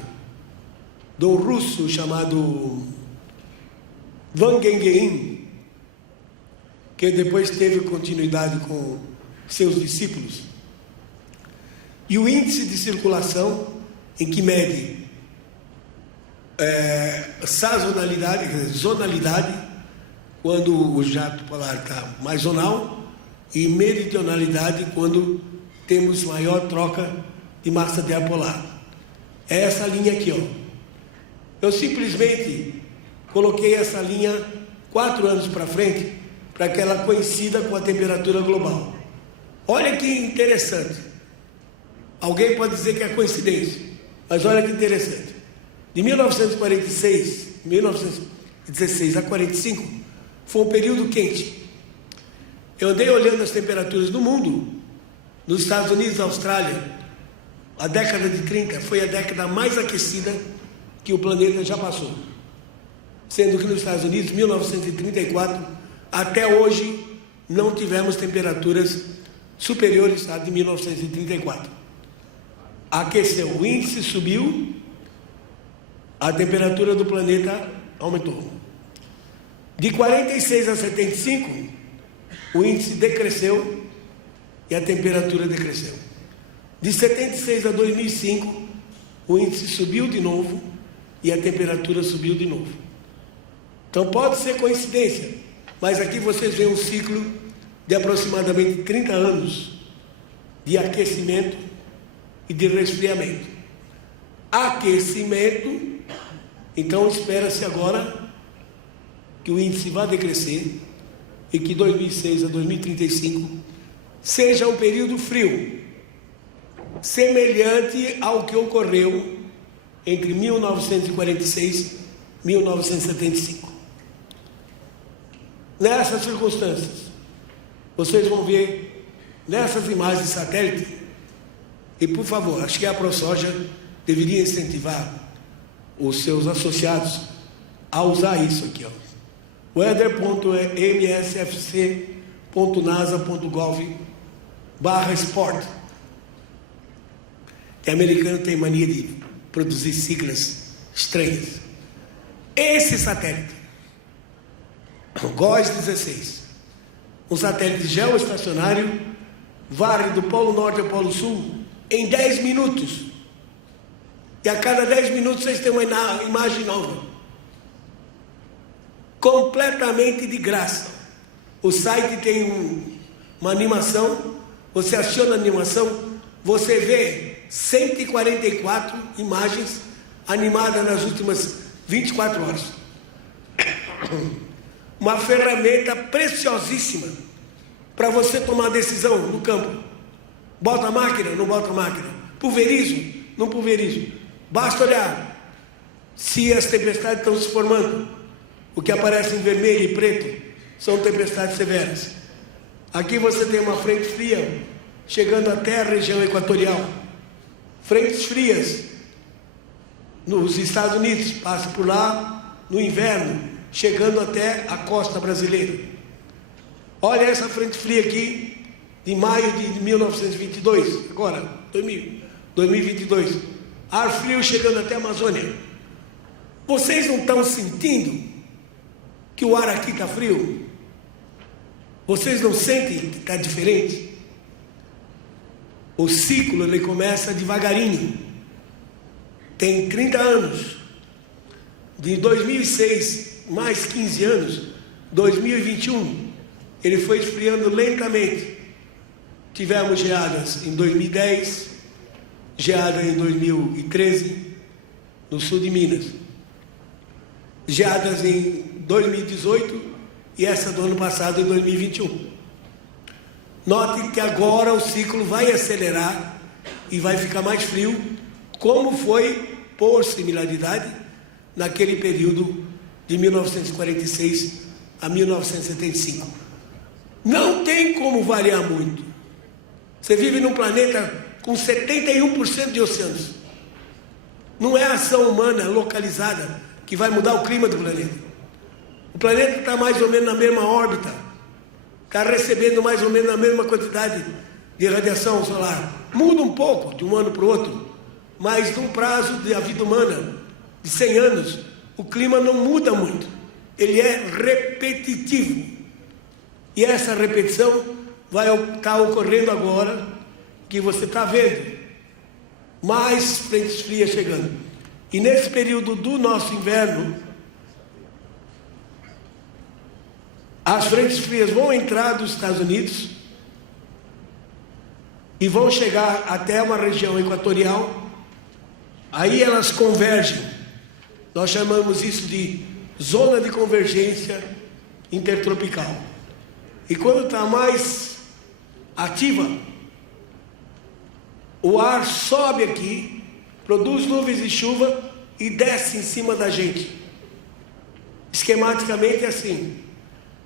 do russo chamado Van Gengein, que depois teve continuidade com seus discípulos. E o índice de circulação, em que mede sazonalidade, quer dizer, zonalidade, quando o jato polar está mais zonal, e meridionalidade, quando temos maior troca de massa de ar polar. É essa linha aqui, ó. Eu simplesmente coloquei essa linha 4 anos para frente, para que ela coincida com a temperatura global. Olha que interessante. Alguém pode dizer que é coincidência, mas olha que interessante. De 1916 a 45, foi um período quente. Eu andei olhando as temperaturas do mundo. Nos Estados Unidos e Austrália, a década de 30 foi a década mais aquecida que o planeta já passou. Sendo que nos Estados Unidos, 1934, até hoje, não tivemos temperaturas superiores à de 1934. Aqueceu, o índice subiu, a temperatura do planeta aumentou. De 46 a 75, o índice decresceu e a temperatura decresceu. De 76 a 2005, o índice subiu de novo e a temperatura subiu de novo. Então pode ser coincidência, mas aqui vocês veem um ciclo de aproximadamente 30 anos de aquecimento e de resfriamento. Aquecimento, então espera-se agora que o índice vá decrescer e que 2006 a 2035 seja um período frio, semelhante ao que ocorreu entre 1946 e 1975. Nessas circunstâncias, vocês vão ver nessas imagens de satélite, e por favor, acho que a ProSoja deveria incentivar os seus associados a usar isso aqui, ó. weather.msfc.nasa.gov/sport. Que americano tem mania de produzir siglas estranhas. Esse satélite, o GOES-16, um satélite geoestacionário, varre do Polo Norte ao Polo Sul em 10 minutos. E a cada 10 minutos vocês têm uma imagem nova. Completamente de graça. O site tem uma animação, você aciona a animação, você vê 144 imagens animadas nas últimas 24 horas. Uma ferramenta preciosíssima para você tomar decisão no campo. Bota a máquina, não bota a máquina. Pulverizo, não pulverizo. Basta olhar se as tempestades estão se formando. O que aparece em vermelho e preto são tempestades severas. Aqui você tem uma frente fria chegando até a região equatorial. Frentes frias nos Estados Unidos, passa por lá no inverno, chegando até a costa brasileira. Olha essa frente fria aqui, de maio de 1922, agora, 2022. Ar frio chegando até a Amazônia. Vocês não estão sentindo que o ar aqui está frio? Vocês não sentem que está diferente? O ciclo ele começa devagarinho. Tem 30 anos. de 2006, mais 15 anos, 2021, ele foi esfriando lentamente. Tivemos geadas em 2010, geada em 2013, no sul de Minas. Geadas em 2018 e essa do ano passado, em 2021. Note que agora o ciclo vai acelerar e vai ficar mais frio, como foi, por similaridade, naquele período de 1946 a 1975. Não tem como variar muito. Você vive num planeta com 71% de oceanos. Não é a ação humana localizada que vai mudar o clima do planeta. O planeta está mais ou menos na mesma órbita, está recebendo mais ou menos a mesma quantidade de radiação solar. Muda um pouco de um ano para o outro, mas num prazo da vida humana de 100 anos, o clima não muda muito. Ele é repetitivo. E essa repetição vai estar ocorrendo agora, que você está vendo mais frentes frias chegando. E nesse período do nosso inverno, as frentes frias vão entrar dos Estados Unidos e vão chegar até uma região equatorial. Aí elas convergem. Nós chamamos isso de zona de convergência intertropical. E quando está mais ativa, o ar sobe aqui, produz nuvens de chuva e desce em cima da gente. Esquematicamente é assim.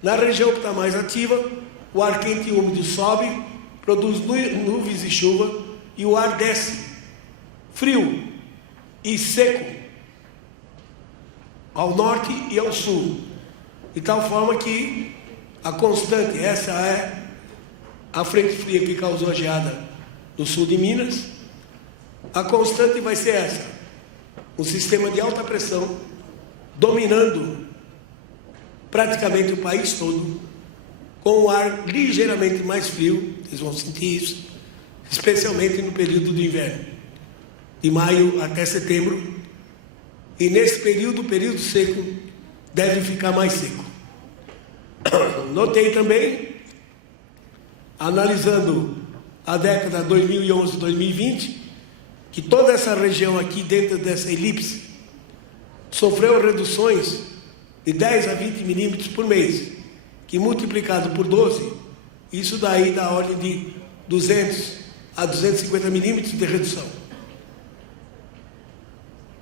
Na região que está mais ativa, o ar quente e úmido sobe, produz nuvens de chuva e o ar desce, frio e seco, ao norte e ao sul. De tal forma que a constante, essa é a frente fria que causou a geada no sul de Minas, a constante vai ser essa: um sistema de alta pressão dominando praticamente o país todo, com o ar ligeiramente mais frio. Vocês vão sentir isso, especialmente no período do inverno, de maio até setembro. E nesse período, o período seco deve ficar mais seco. Notei também, analisando a década 2011-2020, que toda essa região aqui dentro dessa elipse sofreu reduções de 10 a 20 milímetros por mês, que multiplicado por 12, isso daí dá ordem de 200 a 250 milímetros de redução.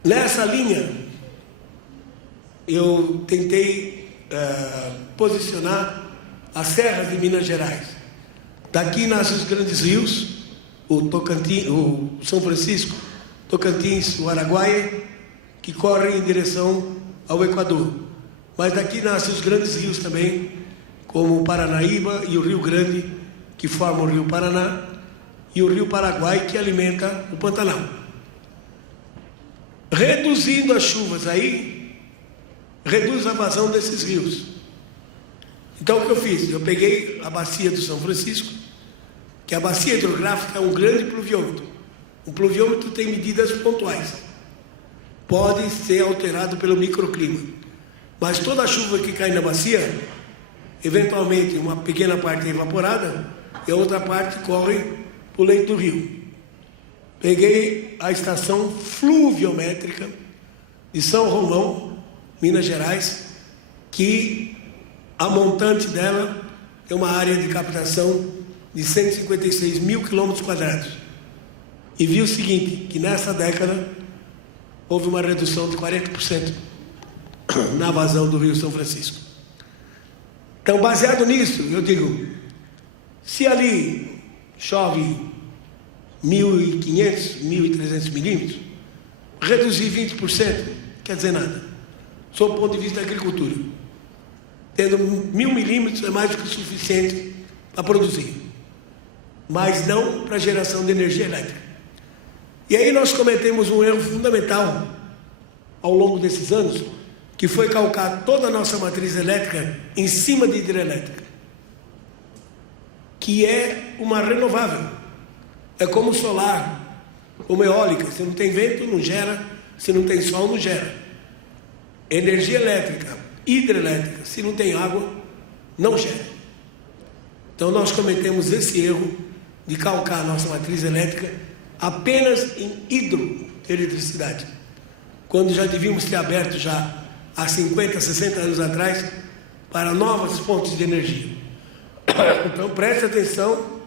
Nessa linha, eu tentei posicionar as serras de Minas Gerais. Daqui nascem os grandes rios, o Tocantins, o São Francisco, Tocantins, o Araguaia, que correm em direção ao Equador. Mas daqui nascem os grandes rios também, como o Paranaíba e o Rio Grande, que formam o Rio Paraná, e o Rio Paraguai, que alimenta o Pantanal. Reduzindo as chuvas aí, reduz a vazão desses rios. Então o que eu fiz? Eu peguei a bacia do São Francisco, que a bacia hidrográfica é um grande pluviômetro. Um pluviômetro tem medidas pontuais. Pode ser alterado pelo microclima. Mas toda a chuva que cai na bacia, eventualmente uma pequena parte é evaporada e a outra parte corre para o leito do rio. Peguei a estação fluviométrica de São Romão, Minas Gerais, que a montante dela tem uma área de captação de 156 mil quilômetros quadrados. E vi o seguinte, que nessa década houve uma redução de 40% na vazão do Rio São Francisco. Então, baseado nisso, eu digo, se ali chove 1.500, 1.300 milímetros, reduzir 20% quer dizer nada, sob o ponto de vista da agricultura. Tendo 1.000 milímetros é mais do que o suficiente para produzir, mas não para geração de energia elétrica. E aí nós cometemos um erro fundamental ao longo desses anos, que foi calcar toda a nossa matriz elétrica em cima de hidrelétrica, que é uma renovável. É como o solar, como eólica. Se não tem vento, não gera. Se não tem sol, não gera. energia elétrica, hidrelétrica, se não tem água, não gera. Então nós cometemos esse erro de calcar a nossa matriz elétrica apenas em hidroeletricidade, quando já devíamos ter aberto já há 50, 60 anos atrás para novas fontes de energia. Então preste atenção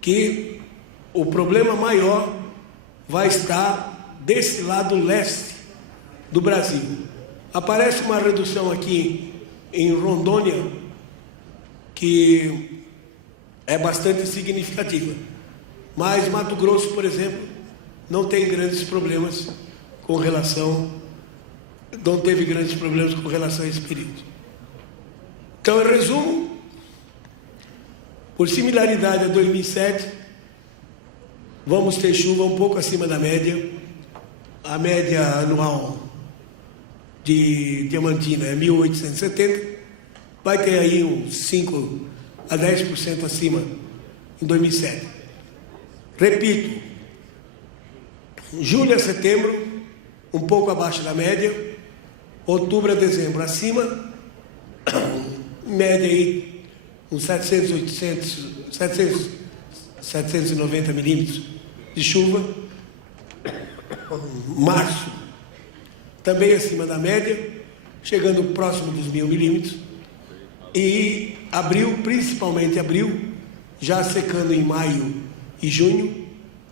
que o problema maior vai estar desse lado leste do Brasil. Aparece uma redução aqui em Rondônia que é bastante significativa, mas Mato Grosso, por exemplo, não tem grandes problemas com relação, não teve grandes problemas com relação a esse período. Então, em resumo, por similaridade a 2007, vamos ter chuva um pouco acima da média. A média anual de Diamantina é 1.870, vai ter aí uns 5 a 10% acima em 2007. Repito, julho a setembro, um pouco abaixo da média, outubro a dezembro acima, média aí uns 790 milímetros de chuva. Março também acima da média, chegando próximo dos 1.000 milímetros, e abril, principalmente abril, já secando em maio e junho,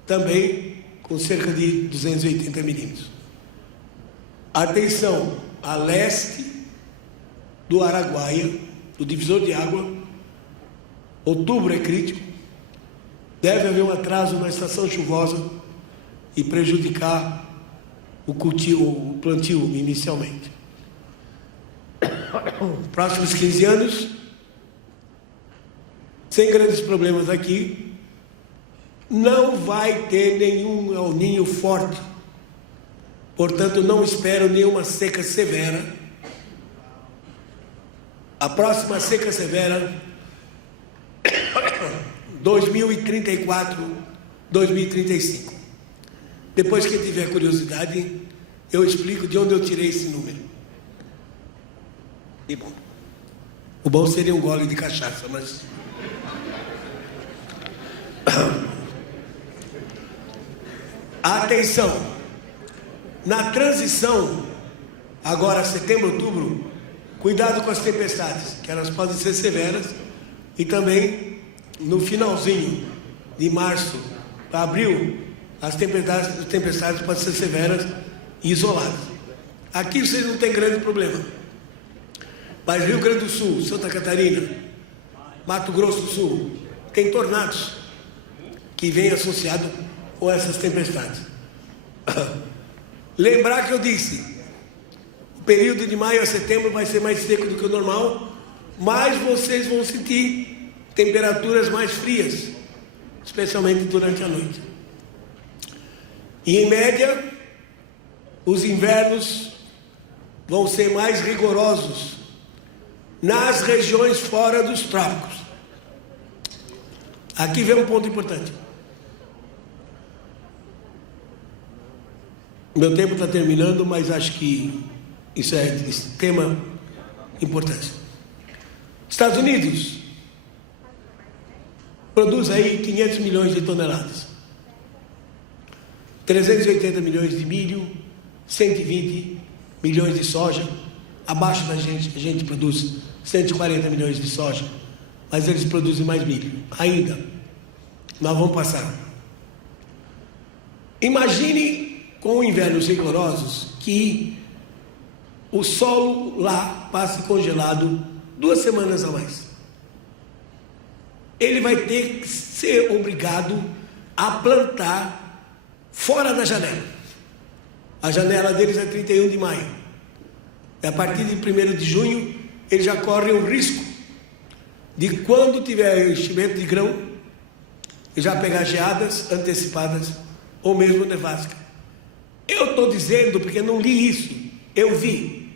também com cerca de 280 milímetros. Atenção, a leste do Araguaia, do divisor de água, outubro é crítico, deve haver um atraso na estação chuvosa e prejudicar o cultivo, o plantio inicialmente. Próximos 15 anos, sem grandes problemas aqui, não vai ter nenhum El Niño forte, portanto não espero nenhuma seca severa. A próxima seca severa 2034, 2035. Depois que tiver curiosidade, eu explico de onde eu tirei esse número. E bom, o bom seria um gole de cachaça, mas atenção, na transição agora setembro, outubro, cuidado com as tempestades, que elas podem ser severas, e também no finalzinho de março para abril, as tempestades podem ser severas e isoladas. Aqui vocês não têm grande problema, mas Rio Grande do Sul, Santa Catarina, Mato Grosso do Sul, tem tornados que vêm associados com essas tempestades. Lembrar que eu disse, o período de maio a setembro vai ser mais seco do que o normal, mas vocês vão sentir temperaturas mais frias, especialmente durante a noite. E em média, os invernos vão ser mais rigorosos nas regiões fora dos trópicos. Aqui vem um ponto importante. Meu tempo está terminando, mas acho que isso é tema importante. Estados Unidos produz aí 500 milhões de toneladas, 380 milhões de milho, 120 milhões de soja. Abaixo da gente, a gente produz 140 milhões de soja, mas eles produzem mais milho. Ainda, nós vamos passar. Imagine com invernos rigorosos que o solo lá passe congelado 2 semanas a mais. Ele vai ter que ser obrigado a plantar fora da janela. A janela deles é 31 de maio. E a partir de 1º de junho, eles já correm o risco de, quando tiver enchimento de grão, já pegar geadas antecipadas ou mesmo nevasca. Eu estou dizendo porque não li isso, eu vi.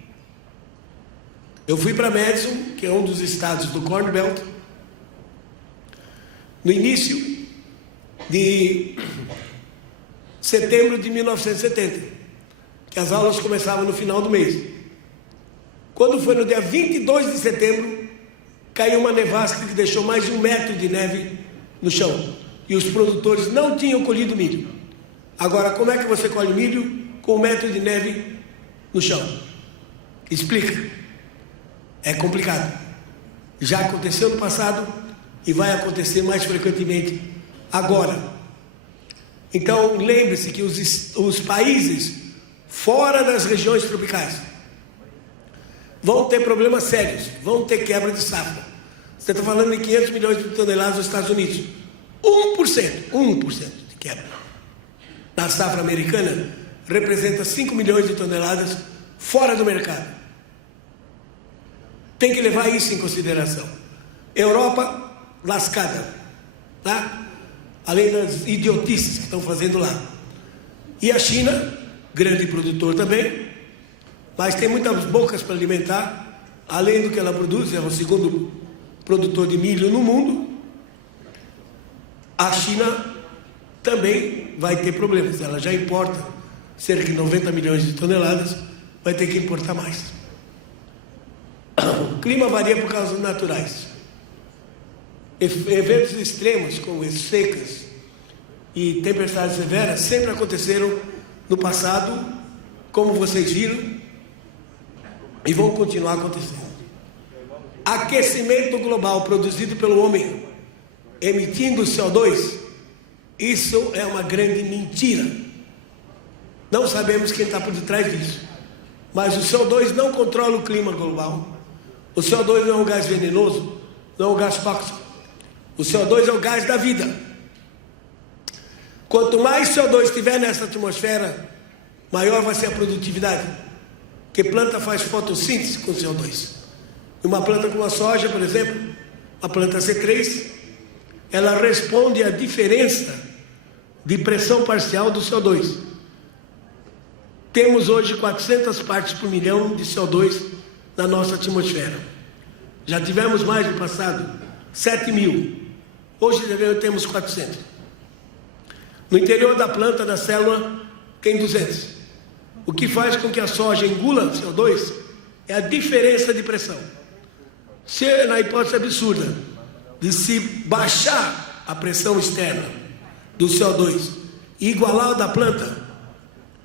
Eu fui para Madison, que é um dos estados do Corn Belt, no início de setembro de 1970, que as aulas começavam no final do mês. Quando foi no dia 22 de setembro, caiu uma nevasca que deixou mais de 1 metro de neve no chão. E os produtores não tinham colhido milho. Agora, como é que você colhe milho com 1 metro de neve no chão? Explica. É complicado. Já aconteceu no passado e vai acontecer mais frequentemente agora. Então, lembre-se que os países fora das regiões tropicais vão ter problemas sérios, vão ter quebra de safra. Você está falando em 500 milhões de toneladas nos Estados Unidos. 1% de quebra. Na safra americana, representa 5 milhões de toneladas fora do mercado. Tem que levar isso em consideração. Europa, lascada, tá? Além das idiotices que estão fazendo lá. E a China, grande produtor também, mas tem muitas bocas para alimentar. Além do que ela produz, é o segundo produtor de milho no mundo. A China também vai ter problemas. Ela já importa cerca de 90 milhões de toneladas, vai ter que importar mais. O clima varia por causas naturais. Eventos extremos, como secas e tempestades severas, sempre aconteceram no passado, como vocês viram, e vão continuar acontecendo. Aquecimento global produzido pelo homem, emitindo CO2, isso é uma grande mentira. Não sabemos quem está por detrás disso, mas o CO2 não controla o clima global. O CO2 não é um gás venenoso, não é um gás tóxico. O CO2 é o gás da vida. Quanto mais CO2 estiver nessa atmosfera, maior vai ser a produtividade. Porque planta faz fotossíntese com CO2. Uma planta como a soja, por exemplo, a planta C3, ela responde à diferença de pressão parcial do CO2. Temos hoje 400 partes por milhão de CO2 na nossa atmosfera. Já tivemos mais no passado, 7.000. Hoje temos 400. No interior da planta, da célula, tem 200. O que faz com que a soja engula CO2 é a diferença de pressão. Se na hipótese absurda de se baixar a pressão externa do CO2 e igualar o da planta,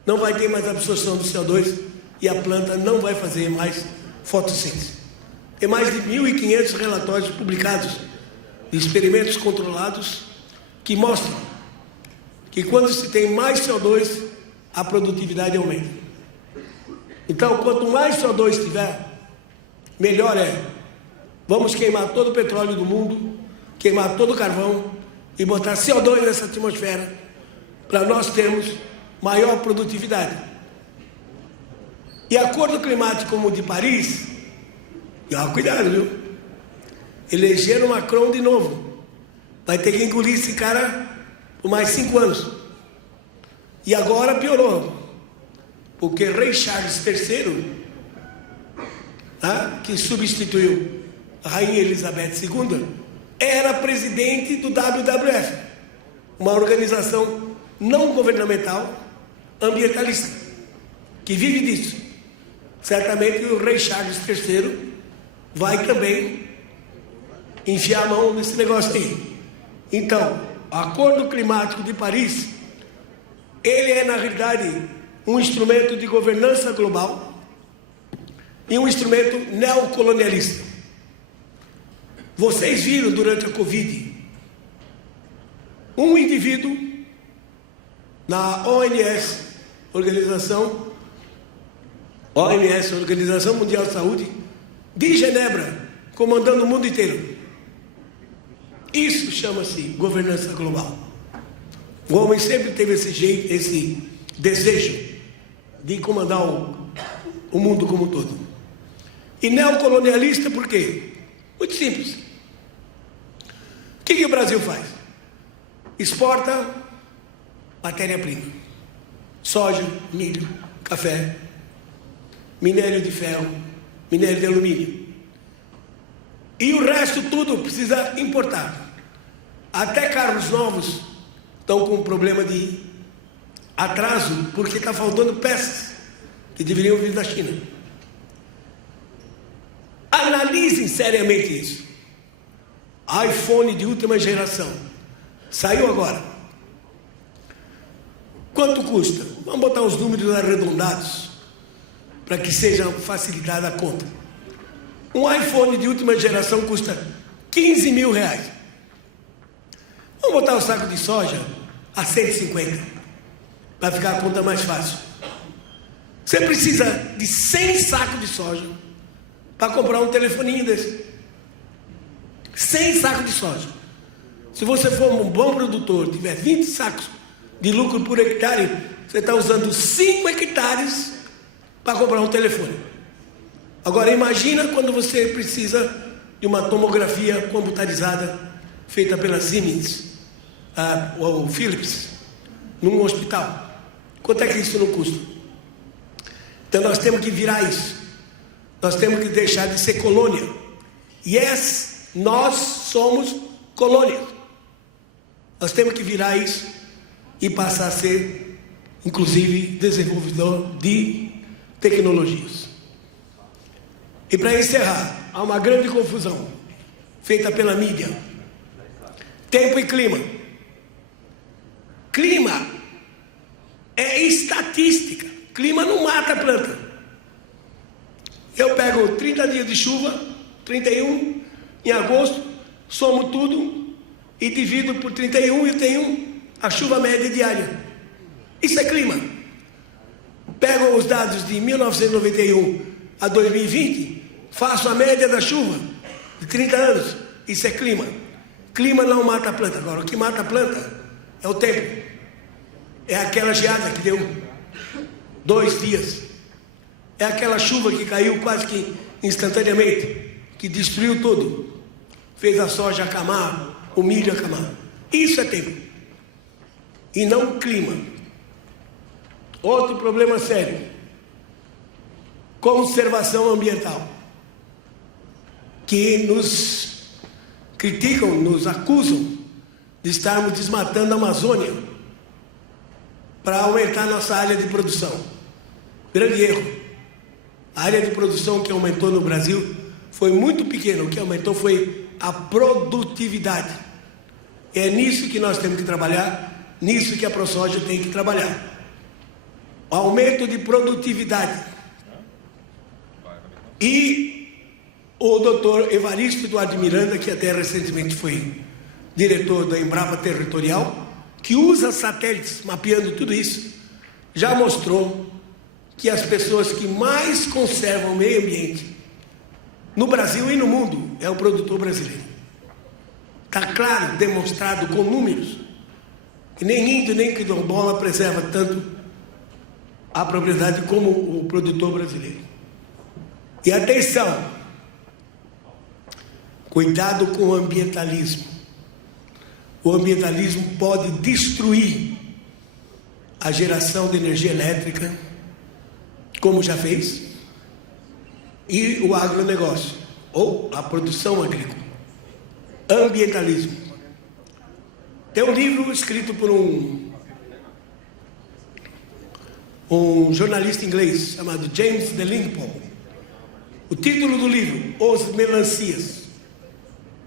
não vai ter mais absorção do CO2 e a planta não vai fazer mais fotossíntese. Tem mais de 1.500 relatórios publicados de experimentos controlados que mostram que quando se tem mais CO2, a produtividade aumenta. Então, quanto mais CO2 tiver, melhor é. Vamos queimar todo o petróleo do mundo, queimar todo o carvão e botar CO2 nessa atmosfera para nós termos maior produtividade. E acordo climático como o de Paris, cuidado, viu? Elegeram Macron de novo. Vai ter que engolir esse cara por mais 5 anos. E agora piorou. Porque Rei Charles III, que substituiu a Rainha Elizabeth II, era presidente do WWF, uma organização não governamental ambientalista, que vive disso. Certamente o Rei Charles III vai também enfiar a mão nesse negócio aí. Então, o Acordo Climático de Paris, ele é, na realidade, um instrumento de governança global e um instrumento neocolonialista. Vocês viram durante a Covid, um indivíduo na OMS, Organização Mundial de Saúde, de Genebra, comandando o mundo inteiro. Isso chama-se governança global. O homem sempre teve esse desejo de comandar o mundo como um todo. E neocolonialista por quê? Muito simples. O que o Brasil faz? Exporta matéria-prima. Soja, milho, café, minério de ferro, minério de alumínio. E o resto tudo precisa importar. Até carros novos estão com um problema de atraso, porque está faltando peças que deveriam vir da China. Analisem seriamente isso. iPhone de última geração. Saiu agora. Quanto custa? Vamos botar os números arredondados para que seja facilitada a conta. Um iPhone de última geração custa 15 mil reais. Vamos botar o saco de soja a 150, para ficar a conta mais fácil. Você precisa de 100 sacos de soja para comprar um telefoninho desse. 100 sacos de soja. Se você for um bom produtor, tiver 20 sacos de lucro por hectare, você está usando 5 hectares para comprar um telefone. Agora imagina quando você precisa de uma tomografia computarizada feita pela Siemens ou Philips num hospital. Quanto é que isso não custa? Então nós temos que virar isso. Nós temos que deixar de ser colônia. Yes, nós somos colônia. Nós temos que virar isso e passar a ser, inclusive, desenvolvedor de tecnologias. E para encerrar, há uma grande confusão feita pela mídia. Tempo e clima. Clima é estatística. Clima não mata a planta. Eu pego 30 dias de chuva, 31, em agosto, somo tudo e divido por 31 e tenho a chuva média diária. Isso é clima. Pego os dados de 1991 a 2020, faço a média da chuva de 30 anos. Isso é clima. Clima não mata a planta. Agora, o que mata a planta é o tempo. É aquela geada que deu 2 dias. É aquela chuva que caiu quase que instantaneamente, que destruiu tudo. Fez a soja acamar, o milho acamar. Isso é tempo. E não clima. Outro problema sério. Conservação ambiental. Que nos criticam, nos acusam de estarmos desmatando a Amazônia para aumentar nossa área de produção. Grande erro. A área de produção que aumentou no Brasil foi muito pequena. O que aumentou foi a produtividade. É nisso que nós temos que trabalhar, nisso que a ProSoja tem que trabalhar. O aumento de produtividade. E o doutor Evaristo Eduardo Miranda, que até recentemente foi diretor da Embrapa Territorial, que usa satélites mapeando tudo isso, já mostrou que as pessoas que mais conservam o meio ambiente no Brasil e no mundo é o produtor brasileiro. Está claro, demonstrado com números, que nem índio nem quilombola preserva tanto a propriedade como o produtor brasileiro. E atenção, cuidado com o ambientalismo. O ambientalismo pode destruir a geração de energia elétrica, como já fez, e o agronegócio, ou a produção agrícola. Ambientalismo. Tem um livro escrito por um jornalista inglês chamado James Delingpole. O título do livro, Os Melancias.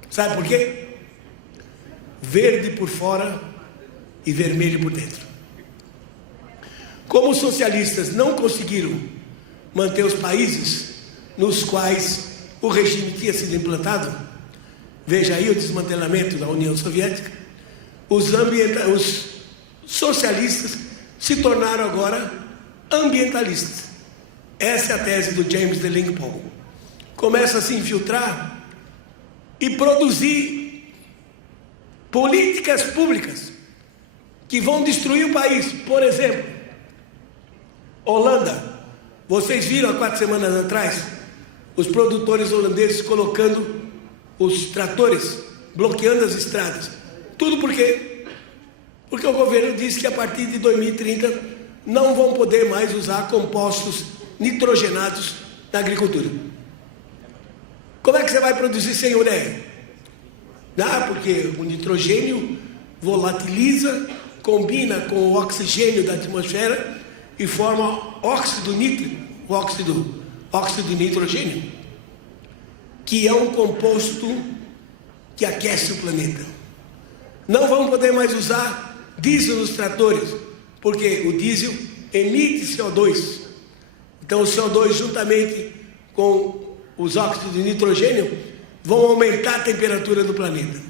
Sabe por quê? Verde por fora e vermelho por dentro. Como os socialistas não conseguiram manter os países nos quais o regime tinha sido implantado, veja aí o desmantelamento da União Soviética, os socialistas se tornaram agora ambientalistas. Essa é a tese do James Delingpole. Começa a se infiltrar e produzir políticas públicas que vão destruir o país. Por exemplo, Holanda. Vocês viram há 4 semanas atrás os produtores holandeses colocando os tratores, bloqueando as estradas. Tudo por quê? Porque o governo disse que a partir de 2030 não vão poder mais usar compostos nitrogenados na agricultura. Como é que você vai produzir sem ureia? Porque o nitrogênio volatiliza, combina com o oxigênio da atmosfera e forma óxido nítrico, óxido de nitrogênio. que é um composto que aquece o planeta. Não vamos poder mais usar diesel nos tratores, porque o diesel emite CO2. Então o CO2, juntamente com os óxidos de nitrogênio, vão aumentar a temperatura do planeta.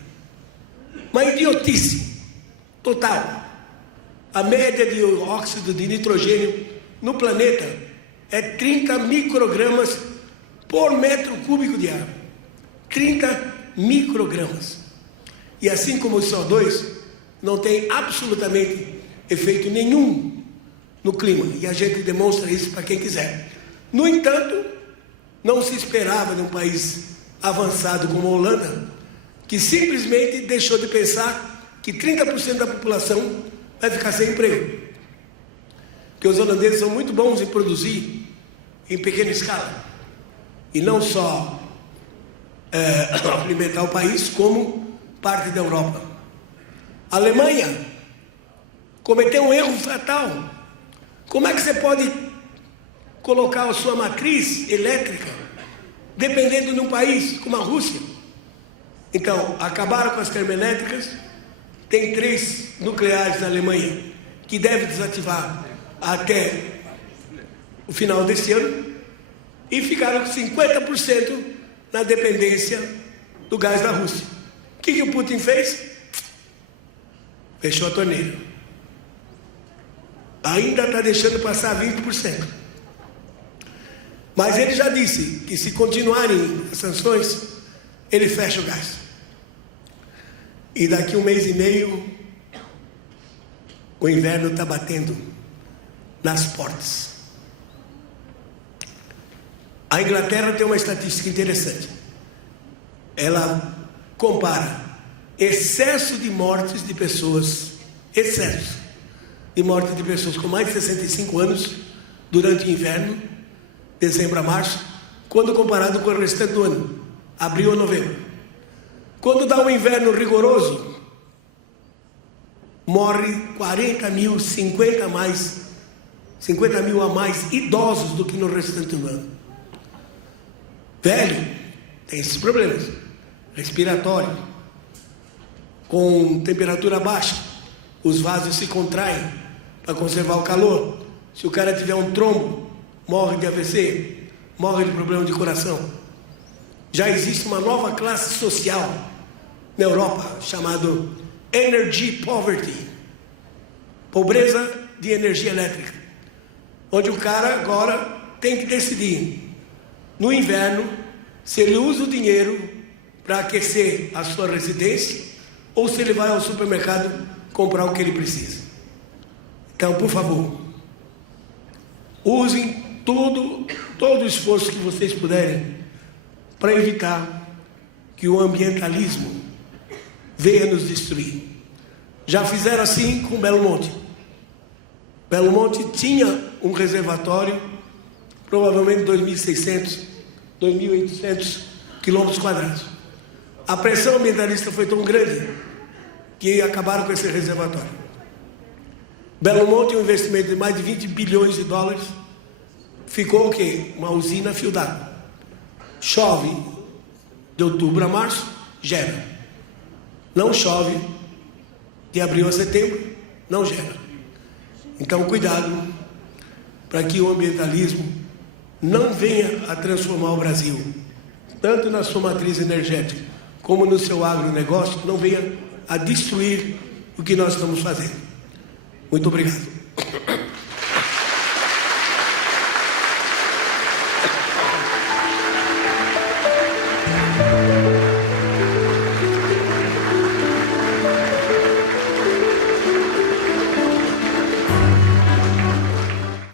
Uma idiotice total. A média de óxido de nitrogênio no planeta é 30 microgramas por metro cúbico de ar. 30 microgramas. E assim como o CO2 não tem absolutamente efeito nenhum no clima, e a gente demonstra isso para quem quiser. No entanto, não se esperava de um país avançado como a Holanda, que simplesmente deixou de pensar que 30% da população vai ficar sem emprego. Porque os holandeses são muito bons em produzir em pequena escala. E não só alimentar o país, como parte da Europa. A Alemanha cometeu um erro fatal. Como é que você pode colocar a sua matriz elétrica dependendo de um país como a Rússia? Então, acabaram com as termoelétricas. Tem 3 nucleares na Alemanha que devem desativar até o final desse ano, e ficaram com 50% na dependência do gás da Rússia. O que o Putin fez? Fechou a torneira. Ainda está deixando passar 20%. Mas ele já disse que se continuarem as sanções, ele fecha o gás. E daqui 1 mês e meio, o inverno está batendo nas portas. A Inglaterra tem uma estatística interessante. Ela compara excesso de mortes de pessoas, excesso de morte de pessoas com mais de 65 anos durante o inverno, dezembro a março, quando comparado com o restante do ano, abril a novembro. Quando dá um inverno rigoroso, morre 40 mil, 50 mil a mais idosos do que no restante do ano. Velho tem esses problemas, respiratório, com temperatura baixa, os vasos se contraem para conservar o calor. Se o cara tiver um trombo, morre de AVC, morre de problema de coração. Já existe uma nova classe social na Europa, chamado Energy Poverty, pobreza de energia elétrica, onde o cara agora tem que decidir, no inverno, se ele usa o dinheiro para aquecer a sua residência ou se ele vai ao supermercado comprar o que ele precisa. Então, por favor, usem todo o esforço que vocês puderem para evitar que o ambientalismo venha nos destruir. Já fizeram assim com Belo Monte. Belo Monte tinha um reservatório, provavelmente 2.600, 2.800 quilômetros quadrados. A pressão ambientalista foi tão grande que acabaram com esse reservatório. Belo Monte, um investimento de mais de 20 bilhões de dólares, ficou o quê? Uma usina a fio d'água. Chove de outubro a março, gera. Não chove de abril a setembro, não gera. Então, cuidado para que o ambientalismo não venha a transformar o Brasil, tanto na sua matriz energética, como no seu agronegócio, não venha a destruir o que nós estamos fazendo. Muito obrigado.